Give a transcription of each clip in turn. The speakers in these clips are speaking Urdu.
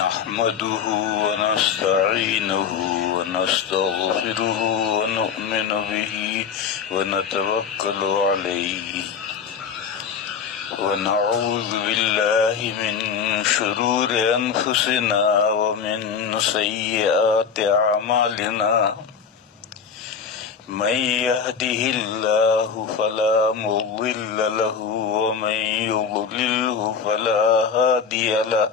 نحمده ونستعينه ونستغفره ونؤمن به ونتوكل عليه ونعوذ بالله من شرور أنفسنا ومن سيئات أعمالنا من يهده الله فلا مضل له ومن يضلله فلا هادي له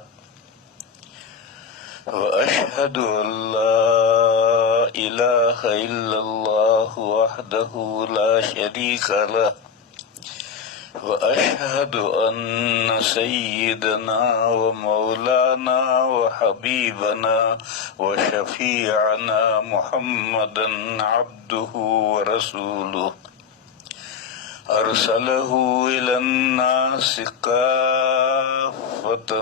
وأشهد أن لا إله إلا الله وحده لا شريك له وأشهد أن سيدنا ومولانا وحبيبنا وشفيعنا محمدا عبده ورسوله أرسله إلى الناس كافة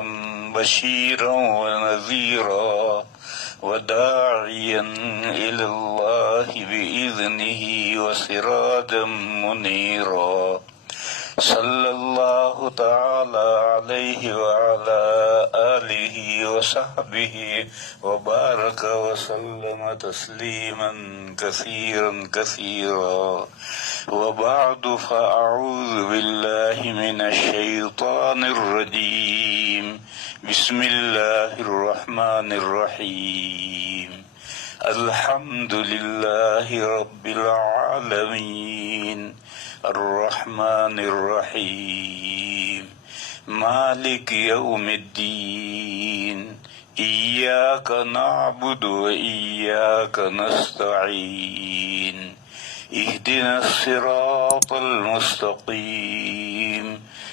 بشيرا ونذيرا وداعيا إلى الله بإذنه وسراجا منيرا صلى الله تعالى عليه وعلى آله وصحبه وبارك وسلم تسليما كثيرا كثيرا وبعد فأعوذ بالله من الشيطان الرجيم بسم الله الرحمن الرحيم الحمد لله رب العالمين الرحمن الرحيم مالك يوم الدين إياك نعبد وإياك نستعين اهدنا الصراط المستقيم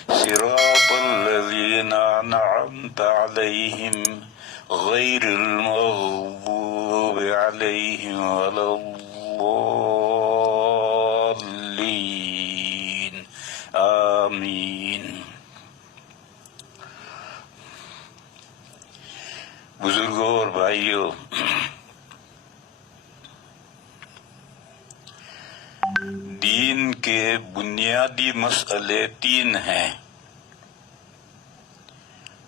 صراط الذين أنعمت عليهم غير المغضوب عليهم ولا الضالين آمین۔ بزرگوں اور بھائیوں، دین کے بنیادی مسئلے تین ہیں: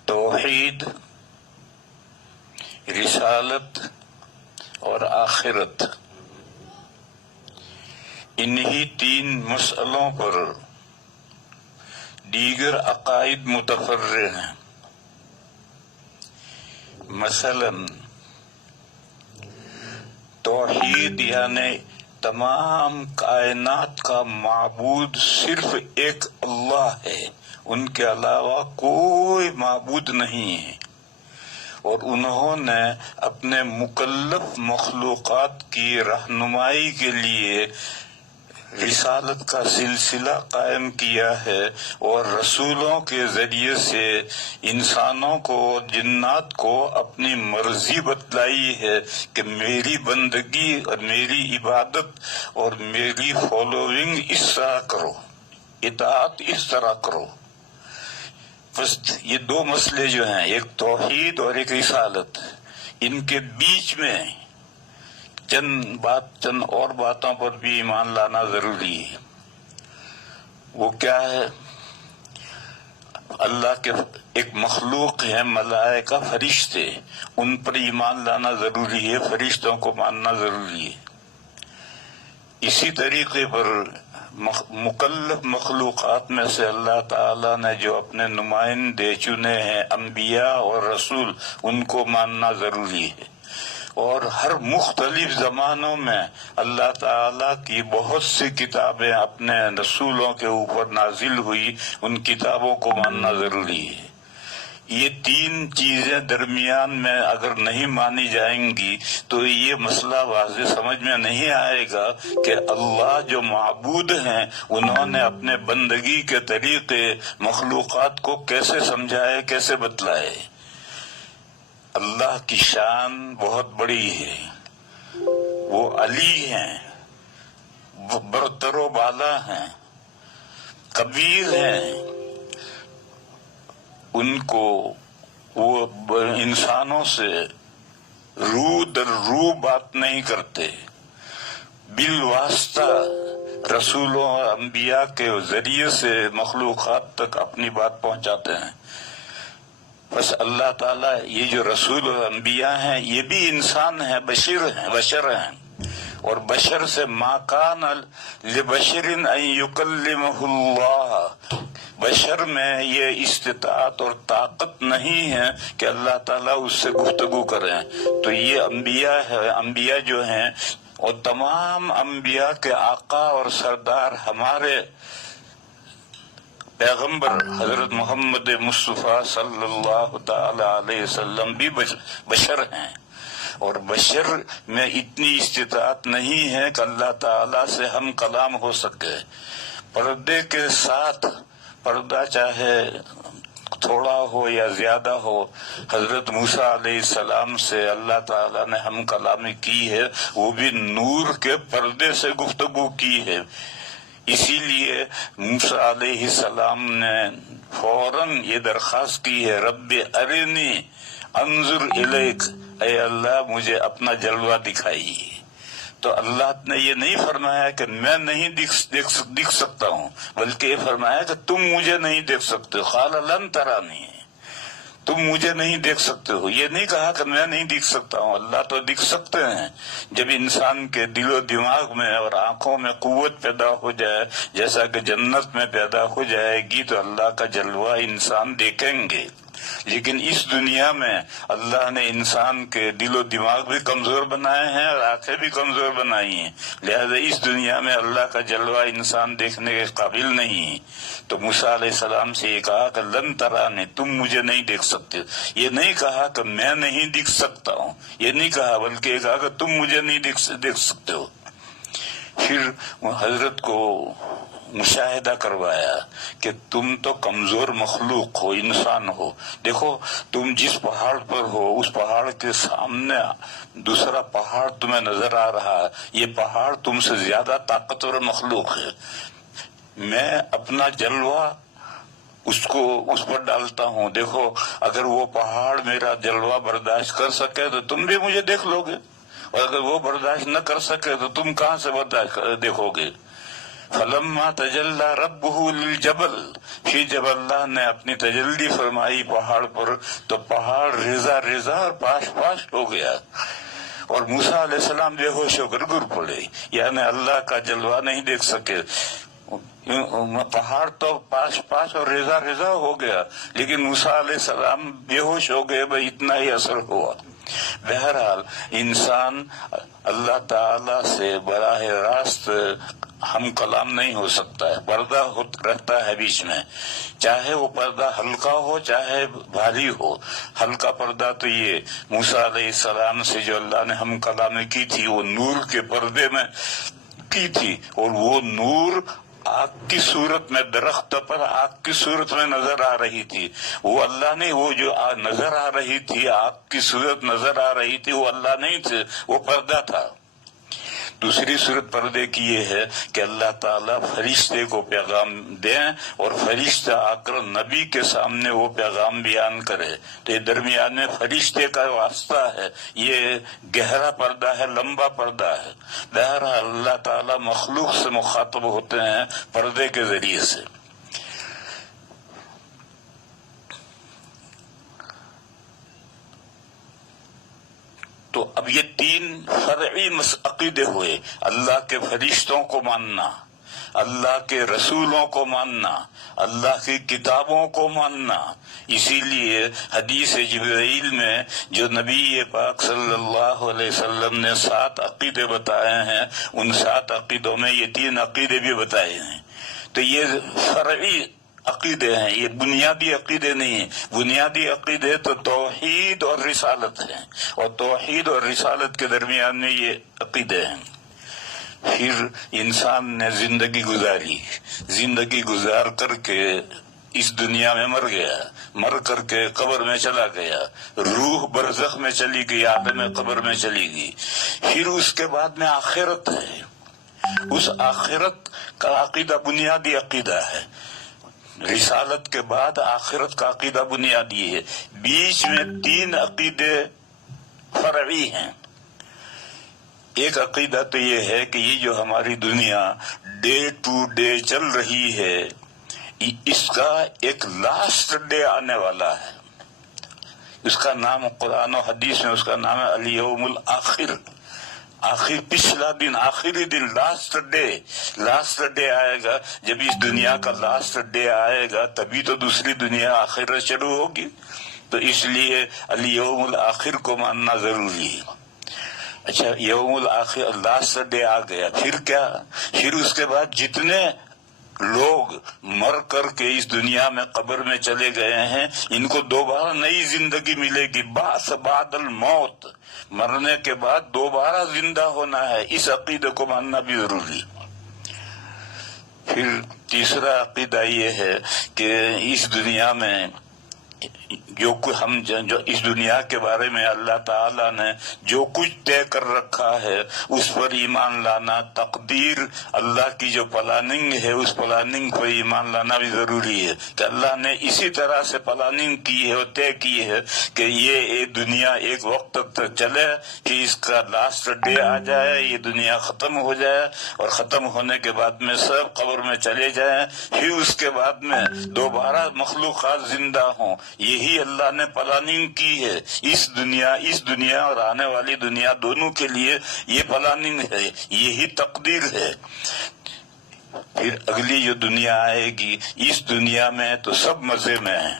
توحید، رسالت اور آخرت۔ انہی تین مسئلوں پر دیگر عقائد متفرع ہیں۔ مثلا توحید یعنی تمام کائنات کا معبود صرف ایک اللہ ہے، ان کے علاوہ کوئی معبود نہیں ہے، اور انہوں نے اپنے مکلف مخلوقات کی رہنمائی کے لیے رسالت کا سلسلہ قائم کیا ہے، اور رسولوں کے ذریعے سے انسانوں کو اور جنات کو اپنی مرضی بتلائی ہے کہ میری بندگی اور میری عبادت اور میری فالوئنگ اس طرح کرو، اطاعت اس طرح کرو۔ بس یہ دو مسئلے جو ہیں، ایک توحید اور ایک رسالت، ان کے بیچ میں چند اور باتوں پر بھی ایمان لانا ضروری ہے۔ وہ کیا ہے؟ اللہ کے ایک مخلوق ہے ملائکہ، فرشتے، ان پر ایمان لانا ضروری ہے، فرشتوں کو ماننا ضروری ہے۔ اسی طریقے پر مکلف مخلوقات میں سے اللہ تعالیٰ نے جو اپنے نمائندے چنے ہیں انبیاء اور رسول، ان کو ماننا ضروری ہے۔ اور ہر مختلف زمانوں میں اللہ تعالیٰ کی بہت سی کتابیں اپنے رسولوں کے اوپر نازل ہوئی، ان کتابوں کو ماننا ضروری ہے۔ یہ تین چیزیں درمیان میں اگر نہیں مانی جائیں گی تو یہ مسئلہ واضح سمجھ میں نہیں آئے گا کہ اللہ جو معبود ہیں انہوں نے اپنے بندگی کے طریقے مخلوقات کو کیسے سمجھائے، کیسے بتلائے۔ اللہ کی شان بہت بڑی ہے، وہ علی ہیں، برتر و بالا ہیں، کبیر ہیں، ان کو وہ انسانوں سے رو در رو بات نہیں کرتے، بالواسطہ رسولوں اور انبیاء کے ذریعے سے مخلوقات تک اپنی بات پہنچاتے ہیں۔ بس اللہ تعالیٰ یہ جو رسول اور انبیاء ہیں یہ بھی انسان ہیں، بشر ہیں، اور بشر سے ما کان لبشر ان یکلمہ اللہ، بشر میں یہ استطاعت اور طاقت نہیں ہے کہ اللہ تعالیٰ اس سے گفتگو کریں. تو یہ انبیاء ہے، انبیاء جو ہیں اور تمام انبیاء کے آقا اور سردار ہمارے پیغمبر حضرت محمد مصطفیٰ صلی اللہ تعالی علیہ وسلم بھی بشر ہیں، اور بشر میں اتنی استطاعت نہیں ہے کہ اللہ تعالی سے ہم کلام ہو سکے. پردے کے ساتھ، پردہ چاہے تھوڑا ہو یا زیادہ ہو، حضرت موسیٰ علیہ السلام سے اللہ تعالیٰ نے ہم کلامی کی ہے، وہ بھی نور کے پردے سے گفتگو کی ہے. اسی لیے موسیٰ علیہ السلام نے فوراً یہ درخواست کی ہے، رب ارنی انظر الیک، اے اللہ مجھے اپنا جلوہ دکھائیے. تو اللہ نے یہ نہیں فرمایا کہ میں نہیں دیکھ سکتا ہوں، بلکہ یہ فرمایا کہ تم مجھے نہیں دیکھ سکتے. قال لن ترانی، تم مجھے نہیں دیکھ سکتے ہو. یہ نہیں کہا کہ میں نہیں دیکھ سکتا ہوں، اللہ تو دیکھ سکتے ہیں. جب انسان کے دل و دماغ میں اور آنکھوں میں قوت پیدا ہو جائے، جیسا کہ جنت میں پیدا ہو جائے گی، تو اللہ کا جلوہ انسان دیکھیں گے. لیکن اس دنیا میں اللہ نے انسان کے دل و دماغ بھی کمزور بنائے ہیں اور آنکھیں بھی کمزور بنائی ہیں، لہذا اس دنیا میں اللہ کا جلوہ انسان دیکھنے کے قابل نہیں. تو موسیٰ علیہ السلام سے یہ کہا کہ لن ترانی، تم مجھے نہیں دیکھ سکتے. یہ نہیں کہا کہ میں نہیں دیکھ سکتا ہوں، یہ نہیں کہا، بلکہ یہ کہا کہ تم مجھے نہیں دیکھ سکتے ہو. پھر حضرت کو مشاہدہ کروایا کہ تم تو کمزور مخلوق ہو، انسان ہو. دیکھو تم جس پہاڑ پر ہو، اس پہاڑ کے سامنے دوسرا پہاڑ تمہیں نظر آ رہا ہے، یہ پہاڑ تم سے زیادہ طاقتور مخلوق ہے. میں اپنا جلوہ اس پر ڈالتا ہوں. دیکھو اگر وہ پہاڑ میرا جلوہ برداشت کر سکے تو تم بھی مجھے دیکھ لو گے، اور اگر وہ برداشت نہ کر سکے تو تم کہاں سے برداشت دیکھو گے. فلما تجلی ربہ للجبل، پھر جب اللہ نے اپنی تجلی فرمائی پہاڑ پر تو پہاڑ ریزہ ریزہ اور پاش پاش ہو گیا، اور موسیٰ علیہ السلام بے ہوش ہو کر گر پڑے، یعنی اللہ کا جلوہ نہیں دیکھ سکے. پہاڑ تو پاش پاش اور ریزہ ریزہ ہو گیا، لیکن موسیٰ علیہ السلام بے ہوش ہو گئے، بھائی اتنا ہی اثر ہوا. بہرحال انسان اللہ تعالی سے براہ راست ہم کلام نہیں ہو سکتا ہے، پردہ رہتا ہے بیچ میں، چاہے وہ پردہ ہلکا ہو چاہے بھاری ہو. ہلکا پردہ تو یہ موسیٰ علیہ السلام سے جو اللہ نے ہم کلامی کی تھی وہ نور کے پردے میں کی تھی، اور وہ نور آگ کی صورت میں، درخت پر آگ کی صورت میں نظر آ رہی تھی. وہ اللہ نہیں، وہ جو نظر آ رہی تھی، آگ کی صورت نظر آ رہی تھی، وہ اللہ نہیں تھے، وہ پردہ تھا. دوسری صورت پردے کی یہ ہے کہ اللہ تعالیٰ فرشتے کو پیغام دیں اور فرشتہ آ کر نبی کے سامنے وہ پیغام بیان کرے. تو یہ درمیان میں فرشتے کا واسطہ ہے، یہ گہرا پردہ ہے، لمبا پردہ ہے. بہرحال اللہ تعالیٰ مخلوق سے مخاطب ہوتے ہیں پردے کے ذریعے سے. تو اب یہ تین فرعی عقیدے ہوئے: اللہ کے فرشتوں کو ماننا، اللہ کے رسولوں کو ماننا، اللہ کی کتابوں کو ماننا. اسی لیے حدیث جبرائیل میں جو نبی پاک صلی اللہ علیہ وسلم نے 7 عقیدے بتائے ہیں، ان 7 عقیدوں میں یہ 3 عقیدے بھی بتائے ہیں. تو یہ فرعی عقیدے ہیں، یہ بنیادی عقیدے نہیں ہیں. بنیادی عقیدے تو توحید اور رسالت ہیں، اور توحید اور رسالت کے درمیان میں یہ عقیدے ہیں. پھر انسان نے زندگی گزاری، زندگی گزار کر کے اس دنیا میں مر گیا، مر کر کے قبر میں چلا گیا، روح برزخ میں چلی گئی، عالم قبر میں چلی گئی. پھر اس کے بعد میں آخرت ہے. اس آخرت کا عقیدہ بنیادی عقیدہ ہے. رسالت کے بعد آخرت کا عقیدہ بنیادی ہے. بیچ میں 3 عقیدے فرعی ہیں. ایک عقیدہ تو یہ ہے کہ یہ جو ہماری دنیا ڈے ٹو ڈے چل رہی ہے، اس کا ایک لاسٹ ڈے آنے والا ہے. اس کا نام قرآن و حدیث میں اس کا نام ہے الیوم الآخر، آخر پچھلا دن، آخری دن، لاسٹ ڈے آئے گا. جب اس دنیا کا لاسٹ ڈے آئے گا تبھی تو دوسری دنیا آخرت شروع ہوگی. تو اس لیے الیوم الآخر کو ماننا ضروری ہے. اچھا، یوم الآخر لاسٹ ڈے آ گیا، پھر کیا؟ پھر اس کے بعد جتنے لوگ مر کر کے اس دنیا میں قبر میں چلے گئے ہیں ان کو دوبارہ نئی زندگی ملے گی. بعث بعد الموت، مرنے کے بعد دوبارہ زندہ ہونا ہے. اس عقیدے کو ماننا بھی ضروری. پھر تیسرا عقیدہ یہ ہے کہ اس دنیا میں جو اس دنیا کے بارے میں اللہ تعالیٰ نے جو کچھ طے کر رکھا ہے اس پر ایمان لانا، تقدیر اللہ کی جو پلاننگ ہے اس پلاننگ پر ایمان لانا بھی ضروری ہے کہ اللہ نے اسی طرح سے پلاننگ کی ہے اور طے کی ہے کہ یہ دنیا ایک وقت تک چلے کہ اس کا لاسٹ ڈے آ جائے، یہ دنیا ختم ہو جائے اور ختم ہونے کے بعد میں سب قبر میں چلے جائیں. پھر اس کے بعد میں دوبارہ مخلوقات زندہ ہوں. یہی اللہ نے پلاننگ کی ہے. اس دنیا اور آنے والی دنیا دونوں کے لیے یہ پلاننگ ہے، یہی تقدیر ہے. پھر اگلی جو دنیا آئے گی، اس دنیا میں تو سب مزے میں ہیں،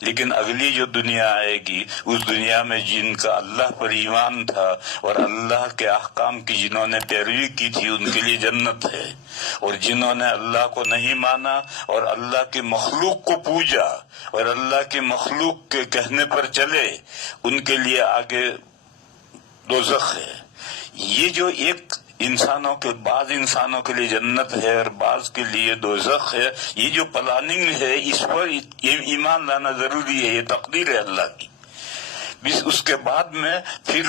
لیکن اگلی جو دنیا آئے گی اس دنیا میں جن کا اللہ پر ایمان تھا اور اللہ کے احکام کی جنہوں نے پیروی کی تھی ان کے لیے جنت ہے. اور جنہوں نے اللہ کو نہیں مانا اور اللہ کی مخلوق کو پوجا اور اللہ کی مخلوق کے کہنے پر چلے ان کے لیے آگے دوزخ ہے. یہ جو ایک بعض انسانوں کے لیے جنت ہے اور بعض کے لیے دوزخ ہے، یہ جو پلاننگ ہے اس پر ایمان لانا ضروری ہے. یہ تقدیر ہے اللہ کی. اس کے بعد میں پھر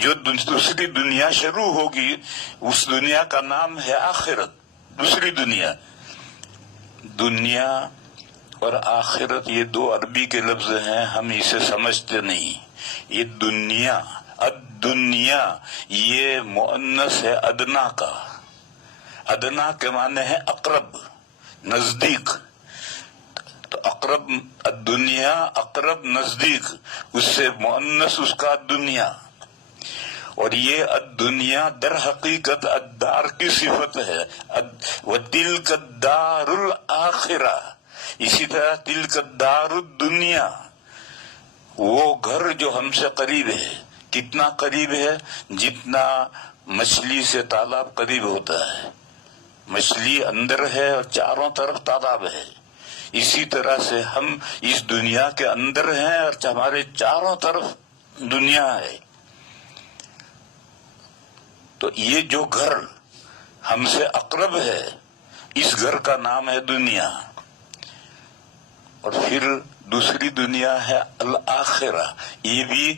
جو دوسری دنیا شروع ہوگی اس دنیا کا نام ہے آخرت. دوسری دنیا اور آخرت یہ دو عربی کے لفظ ہیں، ہم اسے سمجھتے نہیں. یہ الدنیا یہ مؤنث ہے ادنا کا. ادنا کے معنی ہے اقرب، نزدیک. تو اقرب الدنیا، اقرب نزدیک، اس سے مؤنث اس کا دنیا. اور یہ الدنیا در حقیقت الدار کی صفت ہے. وَتِلْكَ الدَّارُ الْآخِرَةُ، اسی طرح تِلْكَ الدَّارُ الدُّنْيَا، وہ گھر جو ہم سے قریب ہے. کتنا قریب ہے؟ جتنا مچھلی سے تالاب قریب ہوتا ہے. مچھلی اندر ہے اور چاروں طرف تالاب ہے. اسی طرح سے ہم اس دنیا کے اندر ہیں اور ہمارے چاروں طرف دنیا ہے. تو یہ جو گھر ہم سے اقرب ہے اس گھر کا نام ہے دنیا. اور پھر دوسری دنیا ہے الآخرہ، یہ بھی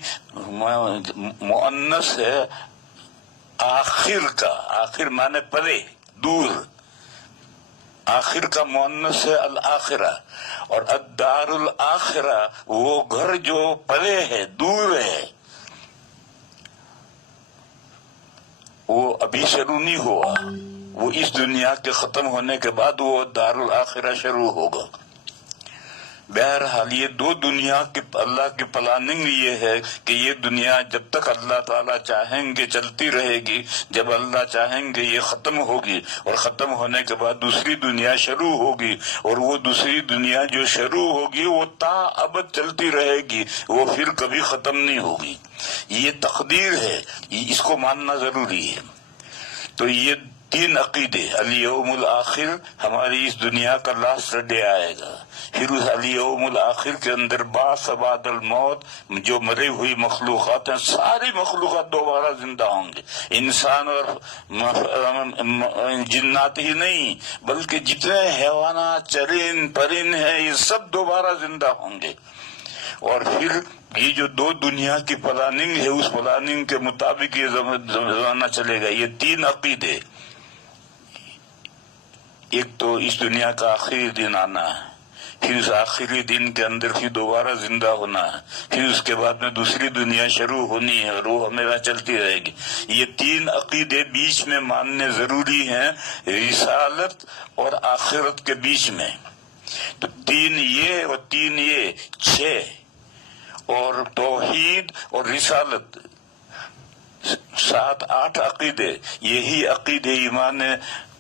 مؤنث ہے آخر کا. آخر مانے پرے، دور. آخر کا مؤنث ہے الآخرہ. اور الدار الآخرہ وہ گھر جو پرے ہے، دور ہے، وہ ابھی شروع نہیں ہوا. وہ اس دنیا کے ختم ہونے کے بعد وہ دار الآخرہ شروع ہوگا. بہرحال یہ دو دنیا کی اللہ کی پلاننگ یہ ہے کہ یہ دنیا جب تک اللہ تعالیٰ چاہیں گے چلتی رہے گی، جب اللہ چاہیں گے یہ ختم ہوگی اور ختم ہونے کے بعد دوسری دنیا شروع ہوگی. اور وہ دوسری دنیا جو شروع ہوگی وہ تا ابد چلتی رہے گی، وہ پھر کبھی ختم نہیں ہوگی. یہ تقدیر ہے، اس کو ماننا ضروری ہے. تو یہ تین عقیدے، الیوم الآخر ہماری اس دنیا کا لاسٹ ڈے آئے گا. پھر اس الیوم الآخر کے اندر بعث بعد الموت، جو مری ہوئی مخلوقات ہیں ساری مخلوقات دوبارہ زندہ ہوں گے. انسان اور جنات ہی نہیں بلکہ جتنے حیوانات، چرند پرند ہیں یہ سب دوبارہ زندہ ہوں گے. اور پھر یہ جو دو دنیا کی پلاننگ ہے اس پلاننگ کے مطابق یہ زمانہ چلے گا. یہ تین عقیدے، ایک تو اس دنیا کا آخری دن آنا ہے، پھر اس آخری دن کے اندر پھر دوبارہ زندہ ہونا ہے، پھر اس کے بعد میں دوسری دنیا شروع ہونی ہے، روح ہمیشہ چلتی رہے گی. یہ تین عقیدے بیچ میں ماننے ضروری ہیں رسالت اور آخرت کے بیچ میں. تو تین یہ اور تین یہ، چھ. اور توحید اور رسالت، 7-8 عقیدے، یہی عقیدے ایمان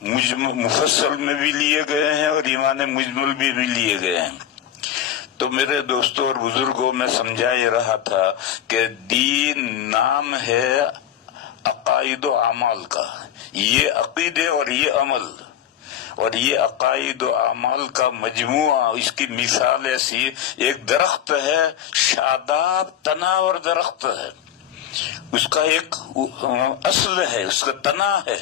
مفصل میں بھی لیے گئے ہیں اور ایمان مجمل بھی لیے گئے ہیں۔ تو میرے دوستوں اور بزرگوں، میں سمجھا یہ رہا تھا کہ دین نام ہے عقائد و اعمال کا، یہ عقیدے اور یہ عمل، اور یہ عقائد و اعمال کا مجموعہ، اس کی مثال ایسی، ایک درخت ہے، شاداب تناور درخت ہے، اس کا ایک اصل ہے، اس کا تنا ہے،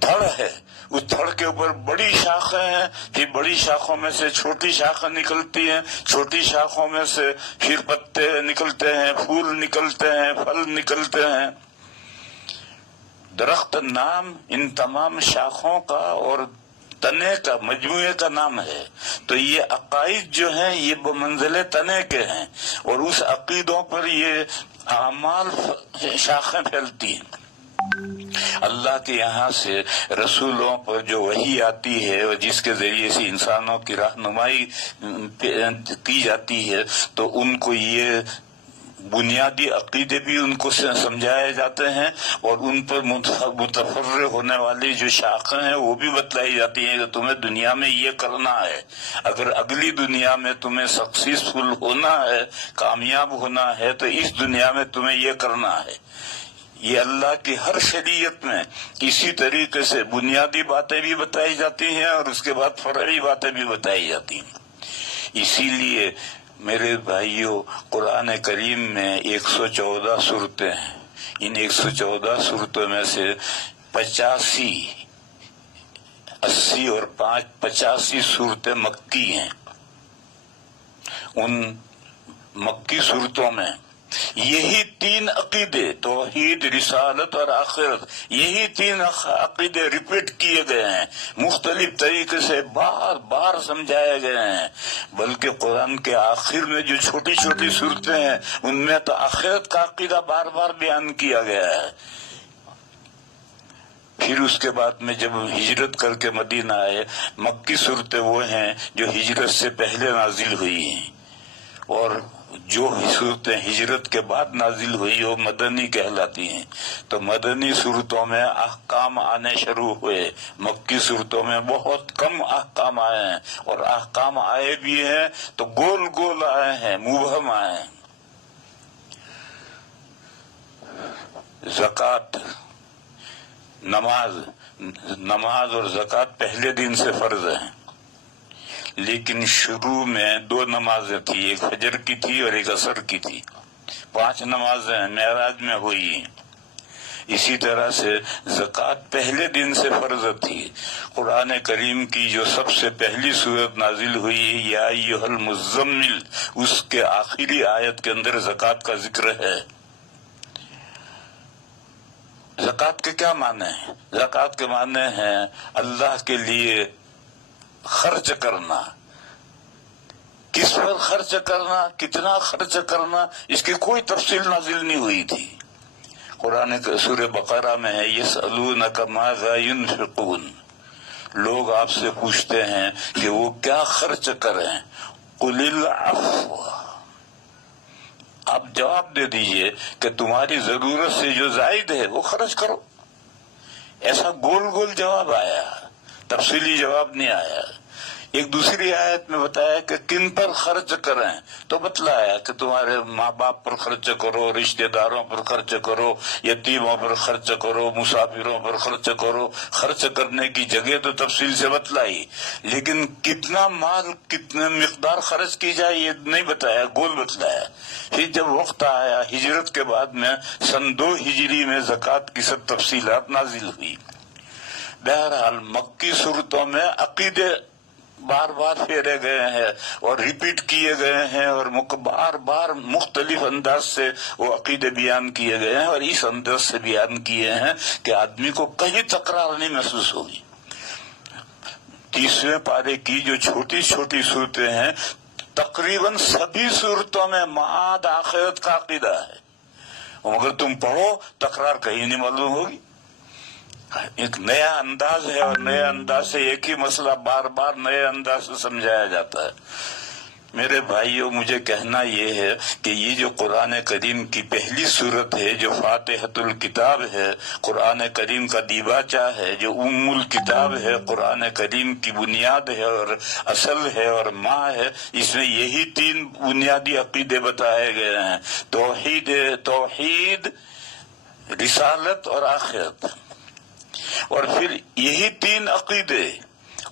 تھڑ ہے، اس تھڑ کے اوپر بڑی شاخیں ہیں، پھر بڑی شاخوں میں سے چھوٹی شاخیں نکلتی ہیں، چھوٹی شاخوں میں سے پھر پتے نکلتے ہیں، پھول نکلتے ہیں، پھل نکلتے ہیں۔ درخت نام ان تمام شاخوں کا اور تنے کا مجموعے کا نام ہے۔ تو یہ عقائد جو ہیں یہ بمنزل تنے کے ہیں، اور اس عقیدوں پر یہ اعمال شاخیں پھیلتی ہیں۔ اللہ کے یہاں سے رسولوں پر جو وحی آتی ہے اور جس کے ذریعے سے انسانوں کی رہنمائی کی جاتی ہے، تو ان کو یہ بنیادی عقیدے بھی ان کو سمجھائے جاتے ہیں، اور ان پر متفرع ہونے والی جو شاخیں ہیں وہ بھی بتلائی جاتی ہیں کہ تمہیں دنیا میں یہ کرنا ہے، اگر اگلی دنیا میں تمہیں سکسیسفل ہونا ہے، کامیاب ہونا ہے، تو اس دنیا میں تمہیں یہ کرنا ہے۔ یہ اللہ کی ہر شریعت میں اسی طریقے سے بنیادی باتیں بھی بتائی جاتی ہیں اور اس کے بعد فرعی باتیں بھی بتائی جاتی ہیں۔ اسی لیے میرے بھائیوں، قرآن کریم میں 114 سورتیں ہیں، ان 114 سورتوں میں سے 80 اور 85 سورتیں مکی ہیں۔ ان مکی سورتوں میں یہی 3 عقیدے، توحید، رسالت اور آخرت، یہی 3 عقیدے ریپیٹ کیے گئے ہیں، مختلف طریقے سے بار بار سمجھائے گئے ہیں۔ بلکہ قرآن کے آخر میں جو چھوٹی چھوٹی صورتیں ہیں ان میں تو آخرت کا عقیدہ بار بار بیان کیا گیا ہے۔ پھر اس کے بعد میں جب ہجرت کر کے مدینہ آئے، مکی صورتیں وہ ہیں جو ہجرت سے پہلے نازل ہوئی ہیں، اور جو صورتیں ہجرت کے بعد نازل ہوئی وہ مدنی کہلاتی ہیں۔ تو مدنی صورتوں میں احکام آنے شروع ہوئے، مکی صورتوں میں بہت کم احکام آئے ہیں، اور احکام آئے بھی ہیں تو گول گول آئے ہیں، مبہم آئے ہیں۔ زکوٰۃ، نماز اور زکوٰۃ پہلے دن سے فرض ہیں، لیکن شروع میں 2 نمازیں تھی، ایک فجر کی تھی اور ایک عصر کی تھی۔ 5 نمازیں معراج میں ہوئی۔ اسی طرح سے زکوٰۃ پہلے دن سے فرض تھی۔ قرآن کریم کی جو سب سے پہلی سورت نازل ہوئی، یا ایھا المزمل، اس کے آخری آیت کے اندر زکوٰۃ کا ذکر ہے۔ زکوٰۃ کے کیا معنی ہیں؟ زکوٰۃ کے معنی ہیں اللہ کے لیے خرچ کرنا۔ کس پر خرچ کرنا، کتنا خرچ کرنا، اس کی کوئی تفصیل نازل نہیں ہوئی تھی۔ قرآن سورہ بقرہ میں ہے، یسألونک ماذا ينفقون، لوگ آپ سے پوچھتے ہیں کہ وہ کیا خرچ کریں، قل العفو، آپ جواب دے دیجئے کہ تمہاری ضرورت سے جو زائد ہے وہ خرچ کرو۔ ایسا گول گول جواب آیا، تفصیلی جواب نہیں آیا۔ ایک دوسری آیت میں بتایا کہ کن پر خرچ کریں، تو بتلایا کہ تمہارے ماں باپ پر خرچ کرو، رشتہ داروں پر خرچ کرو، یتیموں پر خرچ کرو، مسافروں پر خرچ کرو۔ خرچ کرنے کی جگہ تو تفصیل سے بتلائی، لیکن کتنا مال، کتنے مقدار خرچ کی جائے یہ نہیں بتایا، گول بتلایا۔ پھر جب وقت آیا ہجرت کے بعد میں سن 2 ہجری میں زکوٰۃ کی سب تفصیلات نازل ہوئی۔ بہرحال مکی صورتوں میں عقیدے بار بار پھیرے گئے ہیں اور ریپیٹ کیے گئے ہیں، اور بار بار مختلف انداز سے وہ عقیدے بیان کیے گئے ہیں، اور اس انداز سے بیان کیے ہیں کہ آدمی کو کہیں تکرار نہیں محسوس ہوگی۔ 30ویں پارے کی جو چھوٹی چھوٹی صورتیں ہیں، تقریباً سبھی صورتوں میں معاد آخرت کا عقیدہ ہے، مگر تم پڑھو تکرار کہیں نہیں معلوم ہوگی۔ ایک نیا انداز ہے، اور نئے انداز سے ایک ہی مسئلہ بار بار نئے انداز سے سمجھایا جاتا ہے۔ میرے بھائیوں، مجھے کہنا یہ ہے کہ یہ جو قرآن کریم کی پہلی صورت ہے، جو فاتحۃ الکتاب ہے، قرآن کریم کا دیباچہ ہے، جو ام الکتاب ہے، قرآن کریم کی بنیاد ہے اور اصل ہے اور ماں ہے، اس میں یہی تین بنیادی عقیدے بتائے گئے ہیں: توحید، رسالت اور آخرت. اور پھر یہی تین عقیدے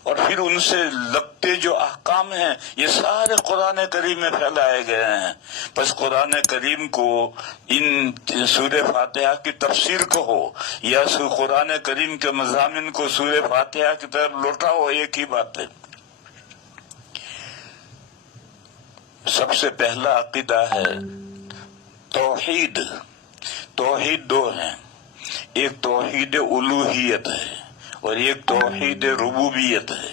اور پھر ان سے لگتے جو احکام ہیں، یہ سارے قرآن کریم میں پھیلائے گئے ہیں. بس قرآن کریم کو ان سورہ فاتحہ کی تفسیر کہو یا قرآن کریم کے مضامین کو سورہ فاتحہ کی طرف لوٹاؤ، ایک ہی بات ہے. سب سے پہلا عقیدہ ہے توحید. توحید دو ہیں، ایک توحید الوہیت ہے اور ایک توحید ربوبیت ہے.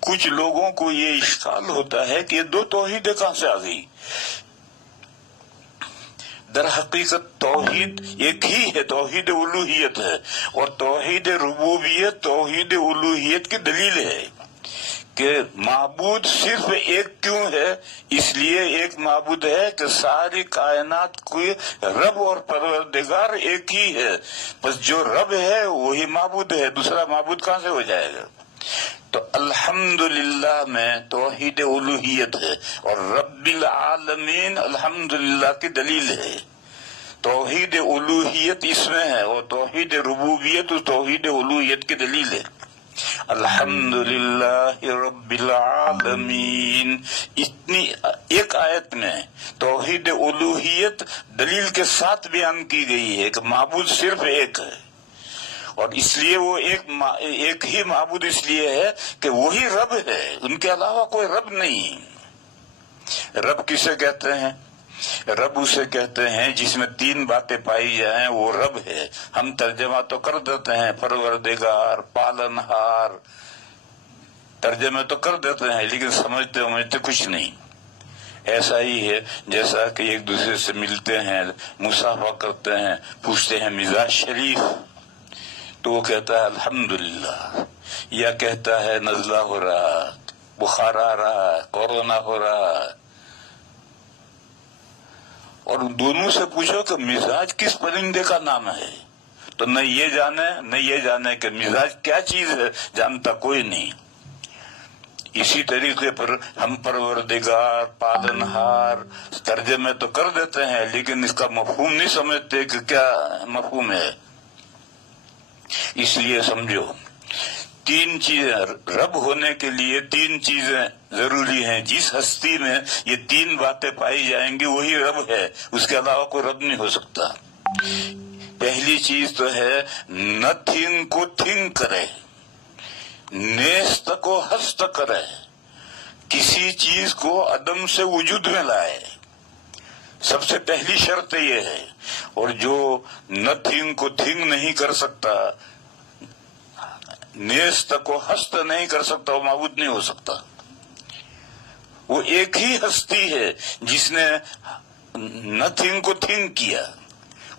کچھ لوگوں کو یہ اشکال ہوتا ہے کہ یہ دو توحیدیں کہاں سے آ گئی. در حقیقت توحید ایک ہی ہے، توحید الوہیت ہے، اور توحید ربوبیت توحید الوہیت کی دلیل ہے کہ معبود صرف ایک کیوں ہے. اس لیے ایک معبود ہے کہ ساری کائنات کوئی رب اور پروردگار ایک ہی ہے. بس جو رب ہے وہی معبود ہے، دوسرا معبود کہاں سے ہو جائے گا. تو الحمدللہ میں توحید الوہیت ہے اور رب العالمین الحمدللہ کی دلیل ہے. توحید الوہیت اس میں ہے اور توحید ربوبیت توحید الوہیت کی دلیل ہے. الحمدللہ رب العالمین، اتنی ایک آیت میں توحید الوہیت دلیل کے ساتھ بیان کی گئی ہے کہ معبود صرف ایک ہے، اور اس لیے وہ ایک ہی معبود اس لیے ہے کہ وہی رب ہے، ان کے علاوہ کوئی رب نہیں. رب کسے کہتے ہیں؟ رب اسے کہتے ہیں جس میں تین باتیں پائی جائیں، وہ رب ہے. ہم ترجمہ تو کر دیتے ہیں پروردگار، پالنہار، ترجمہ تو کر دیتے ہیں، لیکن سمجھتے کچھ نہیں. ایسا ہی ہے جیسا کہ ایک دوسرے سے ملتے ہیں، مصافحہ کرتے ہیں، پوچھتے ہیں مزاج شریف، تو وہ کہتا ہے الحمدللہ، یا کہتا ہے نزلہ ہو رہا، بخار آ رہا، کورونا ہو رہا. اور دونوں سے پوچھو کہ مزاج کس پرندے کا نام ہے، تو نہ یہ جانے کہ مزاج کیا چیز ہے، جانتا کوئی نہیں. اسی طریقے پر ہم پروردگار، پالنہار ترجمے تو کر دیتے ہیں، لیکن اس کا مفہوم نہیں سمجھتے کہ کیا مفہوم ہے. اس لیے سمجھو، تین چیزیں رب ہونے کے لیے تین چیزیں ضروری ہیں. جس ہستی میں یہ تین باتیں پائی جائیں گی وہی رب ہے، اس کے علاوہ کوئی رب نہیں ہو سکتا. پہلی چیز تو ہے نتھنگ کو تھنک کرے، نیست کو ہست کرے، کسی چیز کو عدم سے وجود میں لائے. سب سے پہلی شرط یہ ہے. اور جو نتھنگ کو تھنک نہیں کر سکتا، نیست کو ہست نہیں کر سکتا، وہ معبود نہیں ہو سکتا. وہ ایک ہی ہستی ہے جس نے نتھنگ کو تھنک کیا.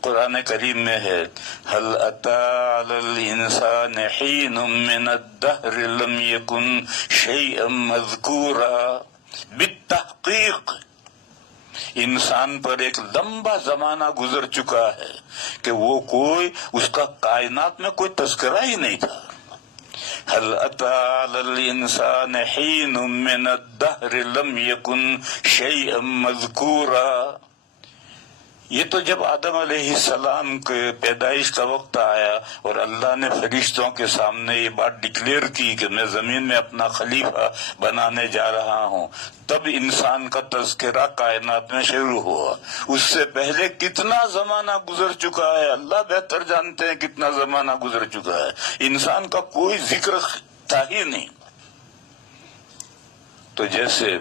قرآن کریم میں ہے هل أتى على الإنسان حين من الدهر لم يكن شيئا مذكورا. بالتحقیق انسان پر ایک لمبا زمانہ گزر چکا ہے کہ وہ اس کا کائنات میں کوئی تذکرہ ہی نہیں تھا. هل أتى على الإنسان حين من الدهر لم يكن شيئا مذكورا. یہ تو جب آدم علیہ السلام کے پیدائش کا وقت آیا اور اللہ نے فرشتوں کے سامنے یہ بات ڈکلیئر کی کہ میں زمین میں اپنا خلیفہ بنانے جا رہا ہوں، تب انسان کا تذکرہ کائنات میں شروع ہوا. اس سے پہلے کتنا زمانہ گزر چکا ہے، اللہ بہتر جانتے ہیں کتنا زمانہ گزر چکا ہے. انسان کا کوئی ذکر تھا ہی نہیں. تو جیسے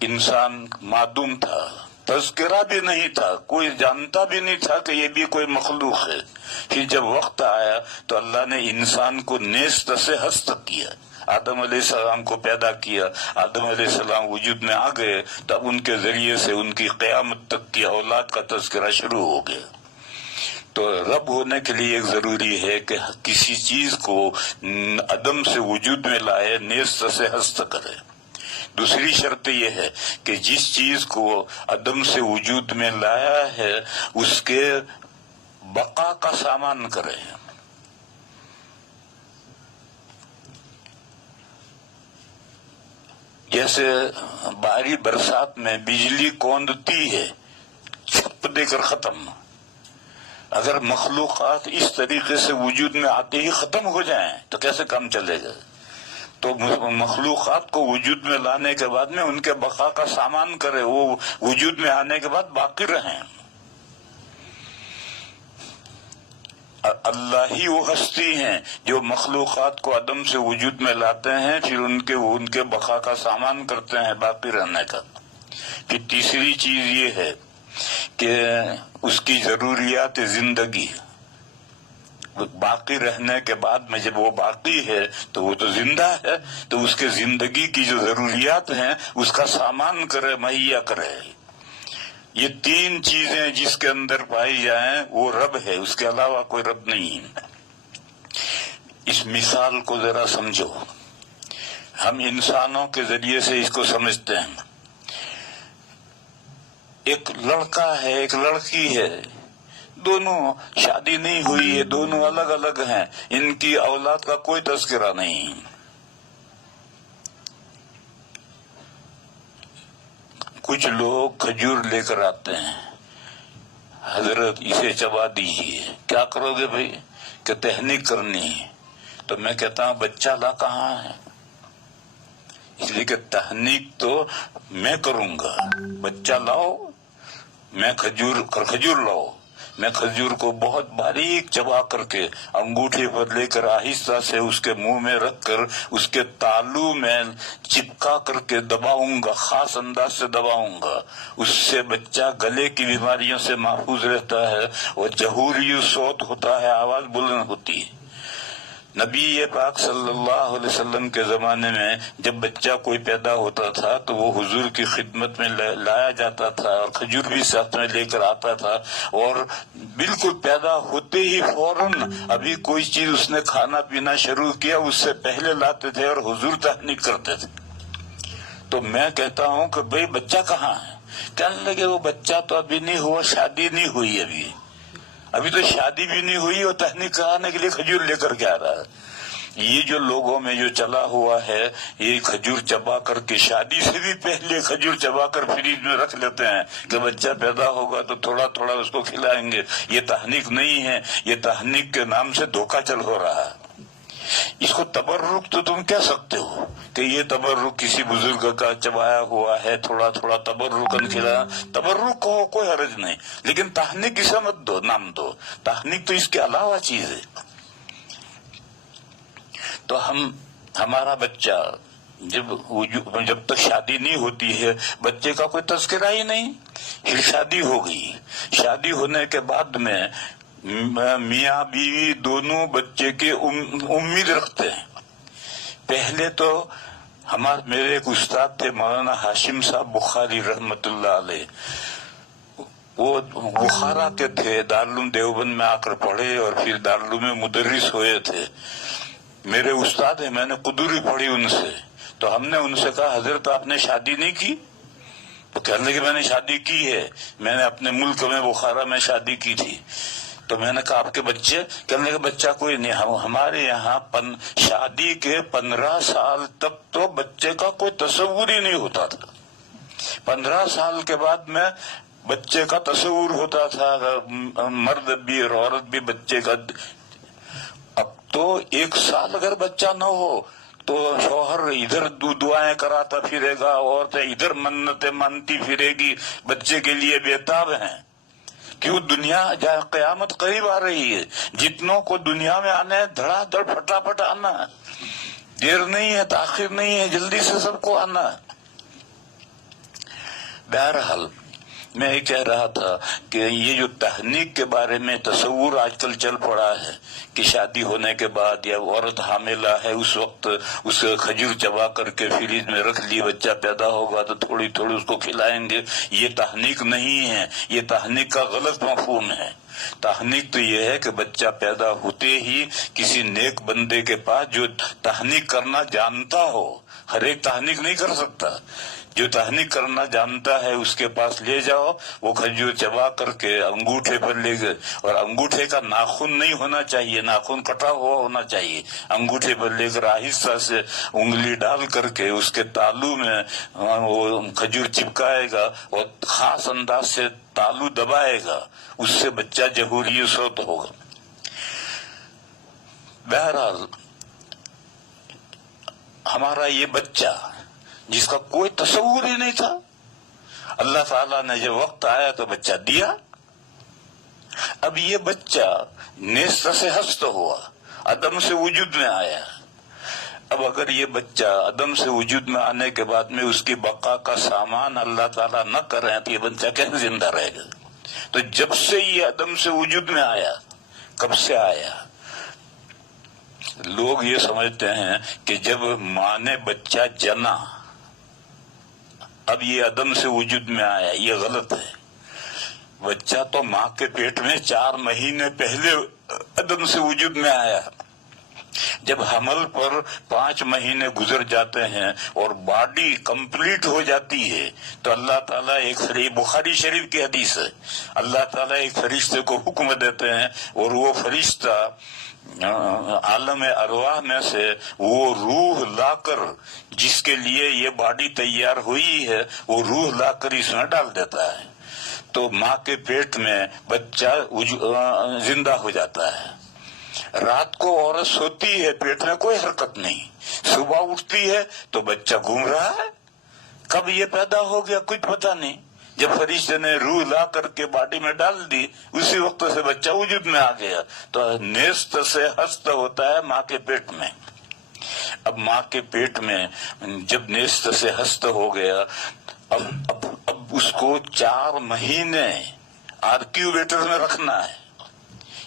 انسان معدوم تھا، تذکرہ بھی نہیں تھا، کوئی جانتا بھی نہیں تھا کہ یہ بھی کوئی مخلوق ہے. پھر جب وقت آیا تو اللہ نے انسان کو نیست سے ہست کیا، آدم علیہ السلام کو پیدا کیا. آدم علیہ السلام وجود میں آ گئے، تب ان کے ذریعے سے ان کی قیامت تک کی اولاد کا تذکرہ شروع ہو گیا. تو رب ہونے کے لیے ایک ضروری ہے کہ کسی چیز کو عدم سے وجود میں لائے، نیست سے ہست کرے. دوسری شرط یہ ہے کہ جس چیز کو عدم سے وجود میں لایا ہے اس کے بقا کا سامان کرے. جیسے بھاری برسات میں بجلی کوندتی ہے، چھپ دے کر ختم. اگر مخلوقات اس طریقے سے وجود میں آتے ہی ختم ہو جائیں تو کیسے کام چلے گا؟ تو مخلوقات کو وجود میں لانے کے بعد میں ان کے بقا کا سامان کرے، وہ وجود میں آنے کے بعد باقی رہیں. اللہ ہی وہ ہستی ہیں جو مخلوقات کو عدم سے وجود میں لاتے ہیں، پھر ان کے بقا کا سامان کرتے ہیں، باقی رہنے کا. پھر تیسری چیز یہ ہے کہ اس کی ضروریات زندگی باقی رہنے کے بعد میں جب وہ باقی ہے تو وہ تو زندہ ہے، تو اس کے زندگی کی جو ضروریات ہیں اس کا سامان کرے، مہیا کرے. یہ تین چیزیں جس کے اندر پائی جائیں وہ رب ہے، اس کے علاوہ کوئی رب نہیں. اس مثال کو ذرا سمجھو. ہم انسانوں کے ذریعے سے اس کو سمجھتے ہیں. ایک لڑکا ہے، ایک لڑکی ہے، دونوں شادی نہیں ہوئی ہے، دونوں الگ الگ ہیں، ان کی اولاد کا کوئی تذکرہ نہیں. کچھ لوگ کھجور لے کر آتے ہیں، حضرت اسے چبا دیجیے. کیا کرو گے بھائی؟ کہ تہنیک کرنی ہے. تو میں کہتا ہوں بچہ لا کہاں ہے؟ اس لیے کہ تہنیک تو میں کروں گا، بچہ لاؤ، میں کھجور لاؤ. میں کھجور کو بہت باریک چبا کر کے انگوٹھے پر لے کر آہستہ سے اس کے منہ میں رکھ کر اس کے تالو میں چپکا کر کے دباؤں گا، خاص انداز سے دباؤں گا. اس سے بچہ گلے کی بیماریوں سے محفوظ رہتا ہے اور جہوری صوت ہوتا ہے، آواز بلند ہوتی ہے. نبی پاک صلی اللہ علیہ وسلم کے زمانے میں جب بچہ کوئی پیدا ہوتا تھا تو وہ حضور کی خدمت میں لایا جاتا تھا اور کھجور بھی ساتھ میں لے کر آتا تھا، اور بالکل پیدا ہوتے ہی فوراً ابھی کوئی چیز اس نے کھانا پینا شروع کیا اس سے پہلے لاتے تھے اور حضور تہنیک کرتے تھے. تو میں کہتا ہوں کہ بھئی بچہ کہاں ہے؟ کہنے لگے وہ بچہ تو ابھی نہیں ہوا، شادی نہیں ہوئی، ابھی تو شادی بھی نہیں ہوئی اور تہنیک کرانے کے لیے کھجور لے کر کے آ رہا ہے. یہ جو لوگوں میں جو چلا ہوا ہے، یہ کھجور چبا کر کے شادی سے بھی پہلے کھجور چبا کر فریج میں رکھ لیتے ہیں کہ بچہ پیدا ہوگا تو تھوڑا تھوڑا اس کو کھلائیں گے. یہ تہنیک نہیں ہے، یہ تہنیک کے نام سے دھوکہ چل ہو رہا ہے. اس کو تبرک تو تم کہہ سکتے ہو کہ یہ تبرک کسی بزرگ کا چبایا ہوا ہے، تھوڑا تھوڑا تبرکن کھلایا، تبرک کو کوئی حرج نہیں، لیکن تہنیک اسے مت دو، نام دو. تہنیک تو اس کے علاوہ چیز ہے. تو ہمارا بچہ جب تک شادی نہیں ہوتی ہے بچے کا کوئی تذکرہ ہی نہیں. پھر شادی ہو گئی، شادی ہونے کے بعد میں میاں بیوی دونوں بچے کے امید رکھتے ہیں. پہلے تو میرے ایک استاد تھے مولانا ہاشم صاحب بخاری رحمت اللہ علیہ، وہ بخارا کے تھے، دارالعلوم دیوبند میں آ کر پڑھے اور پھر دارالعلوم میں مدرس ہوئے تھے. میرے استاد ہیں، میں نے قدوری پڑھی ان سے. تو ہم نے ان سے کہا حضرت آپ نے شادی نہیں کی؟ تو کہنے لگے میں نے شادی کی ہے، میں نے اپنے ملک میں بخارا میں شادی کی تھی. تو میں نے کہا آپ کے بچے؟ کہنے لگے بچہ کوئی نہیں. ہمارے یہاں شادی کے 15 سال تک تو بچے کا کوئی تصور ہی نہیں ہوتا تھا. 15 سال کے بعد میں بچے کا تصور ہوتا تھا، مرد بھی اور عورت بھی بچے کا. اب تو 1 سال اگر بچہ نہ ہو تو شوہر ادھر دعائیں کراتا پھرے گا، عورتیں ادھر منتیں مانتی پھرے گی، بچے کے لیے بےتاب ہیں. کیوں؟ دنیا قیامت قریب آ رہی ہے، جتنوں کو دنیا میں آنا ہے دھڑا دھڑ پھٹافٹ آنا ہے، دیر نہیں ہے، تاخیر نہیں ہے، جلدی سے سب کو آنا ہے. بہرحال میں یہ کہہ رہا تھا کہ یہ جو تہنیک کے بارے میں تصور آج کل چل پڑا ہے کہ شادی ہونے کے بعد یا عورت حاملہ ہے اس وقت اس کھجور چبا کر کے فریج میں رکھ لی، بچہ پیدا ہوگا تو تھوڑی تھوڑی اس کو کھلائیں گے، یہ تہنیک نہیں ہے، یہ تہنیک کا غلط مفہوم ہے. تہنیک تو یہ ہے کہ بچہ پیدا ہوتے ہی کسی نیک بندے کے پاس جو تہنیک کرنا جانتا ہو، ہر ایک تہنیک نہیں کر سکتا. جو تہنیک کرنا جانتا ہے اس کے پاس لے جاؤ، وہ کھجور چبا کر کے انگوٹھے پر لے گئے. اور انگوٹھے کا ناخن نہیں ہونا چاہیے، ناخن کٹا ہوا ہونا چاہیے. انگوٹھے پر لے کر آہستہ سے انگلی ڈال کر کے اس کے تالو میں وہ کھجور چپکائے گا اور خاص انداز سے تالو دبائے گا. اس سے بچہ جہوری صوت ہوگا. بہرحال ہمارا یہ بچہ جس کا کوئی تصور ہی نہیں تھا، اللہ تعالیٰ نے جب وقت آیا تو بچہ دیا. اب یہ بچہ نیست سے ہست ہوا، عدم سے وجود میں آیا. اب اگر یہ بچہ عدم سے وجود میں آنے کے بعد میں اس کی بقا کا سامان اللہ تعالیٰ نہ کرے تو یہ بچہ کیسے زندہ رہے گا؟ تو جب سے یہ عدم سے وجود میں آیا، کب سے آیا؟ لوگ یہ سمجھتے ہیں کہ جب ماں نے بچہ جنا اب یہ عدم سے وجود میں آیا. یہ غلط ہے. بچہ تو ماں کے پیٹ میں 4 مہینے پہلے عدم سے وجود میں آیا. جب حمل پر 5 مہینے گزر جاتے ہیں اور باڈی کمپلیٹ ہو جاتی ہے تو اللہ تعالیٰ بخاری شریف کی حدیث ہے، اللہ تعالیٰ ایک فرشتے کو حکم دیتے ہیں اور وہ فرشتہ عالم ارواح میں سے وہ روح لا کر، جس کے لیے یہ باڈی تیار ہوئی ہے، وہ روح لا کر اس میں ڈال دیتا ہے. تو ماں کے پیٹ میں بچہ زندہ ہو جاتا ہے. رات کو عورت سوتی ہے، پیٹ میں کوئی حرکت نہیں. صبح اٹھتی ہے تو بچہ گھوم رہا ہے. کب یہ پیدا ہو گیا کچھ پتہ نہیں. جب فرشتے نے روح لا کر کے باڈی میں ڈال دی اسی وقت سے بچہ وجود میں آ گیا. تو نیست سے ہست ہوتا ہے ماں کے پیٹ میں. اب ماں کے پیٹ میں جب نیست سے ہست ہو گیا، اب اس کو 4 مہینے آرکیوویٹر میں رکھنا ہے.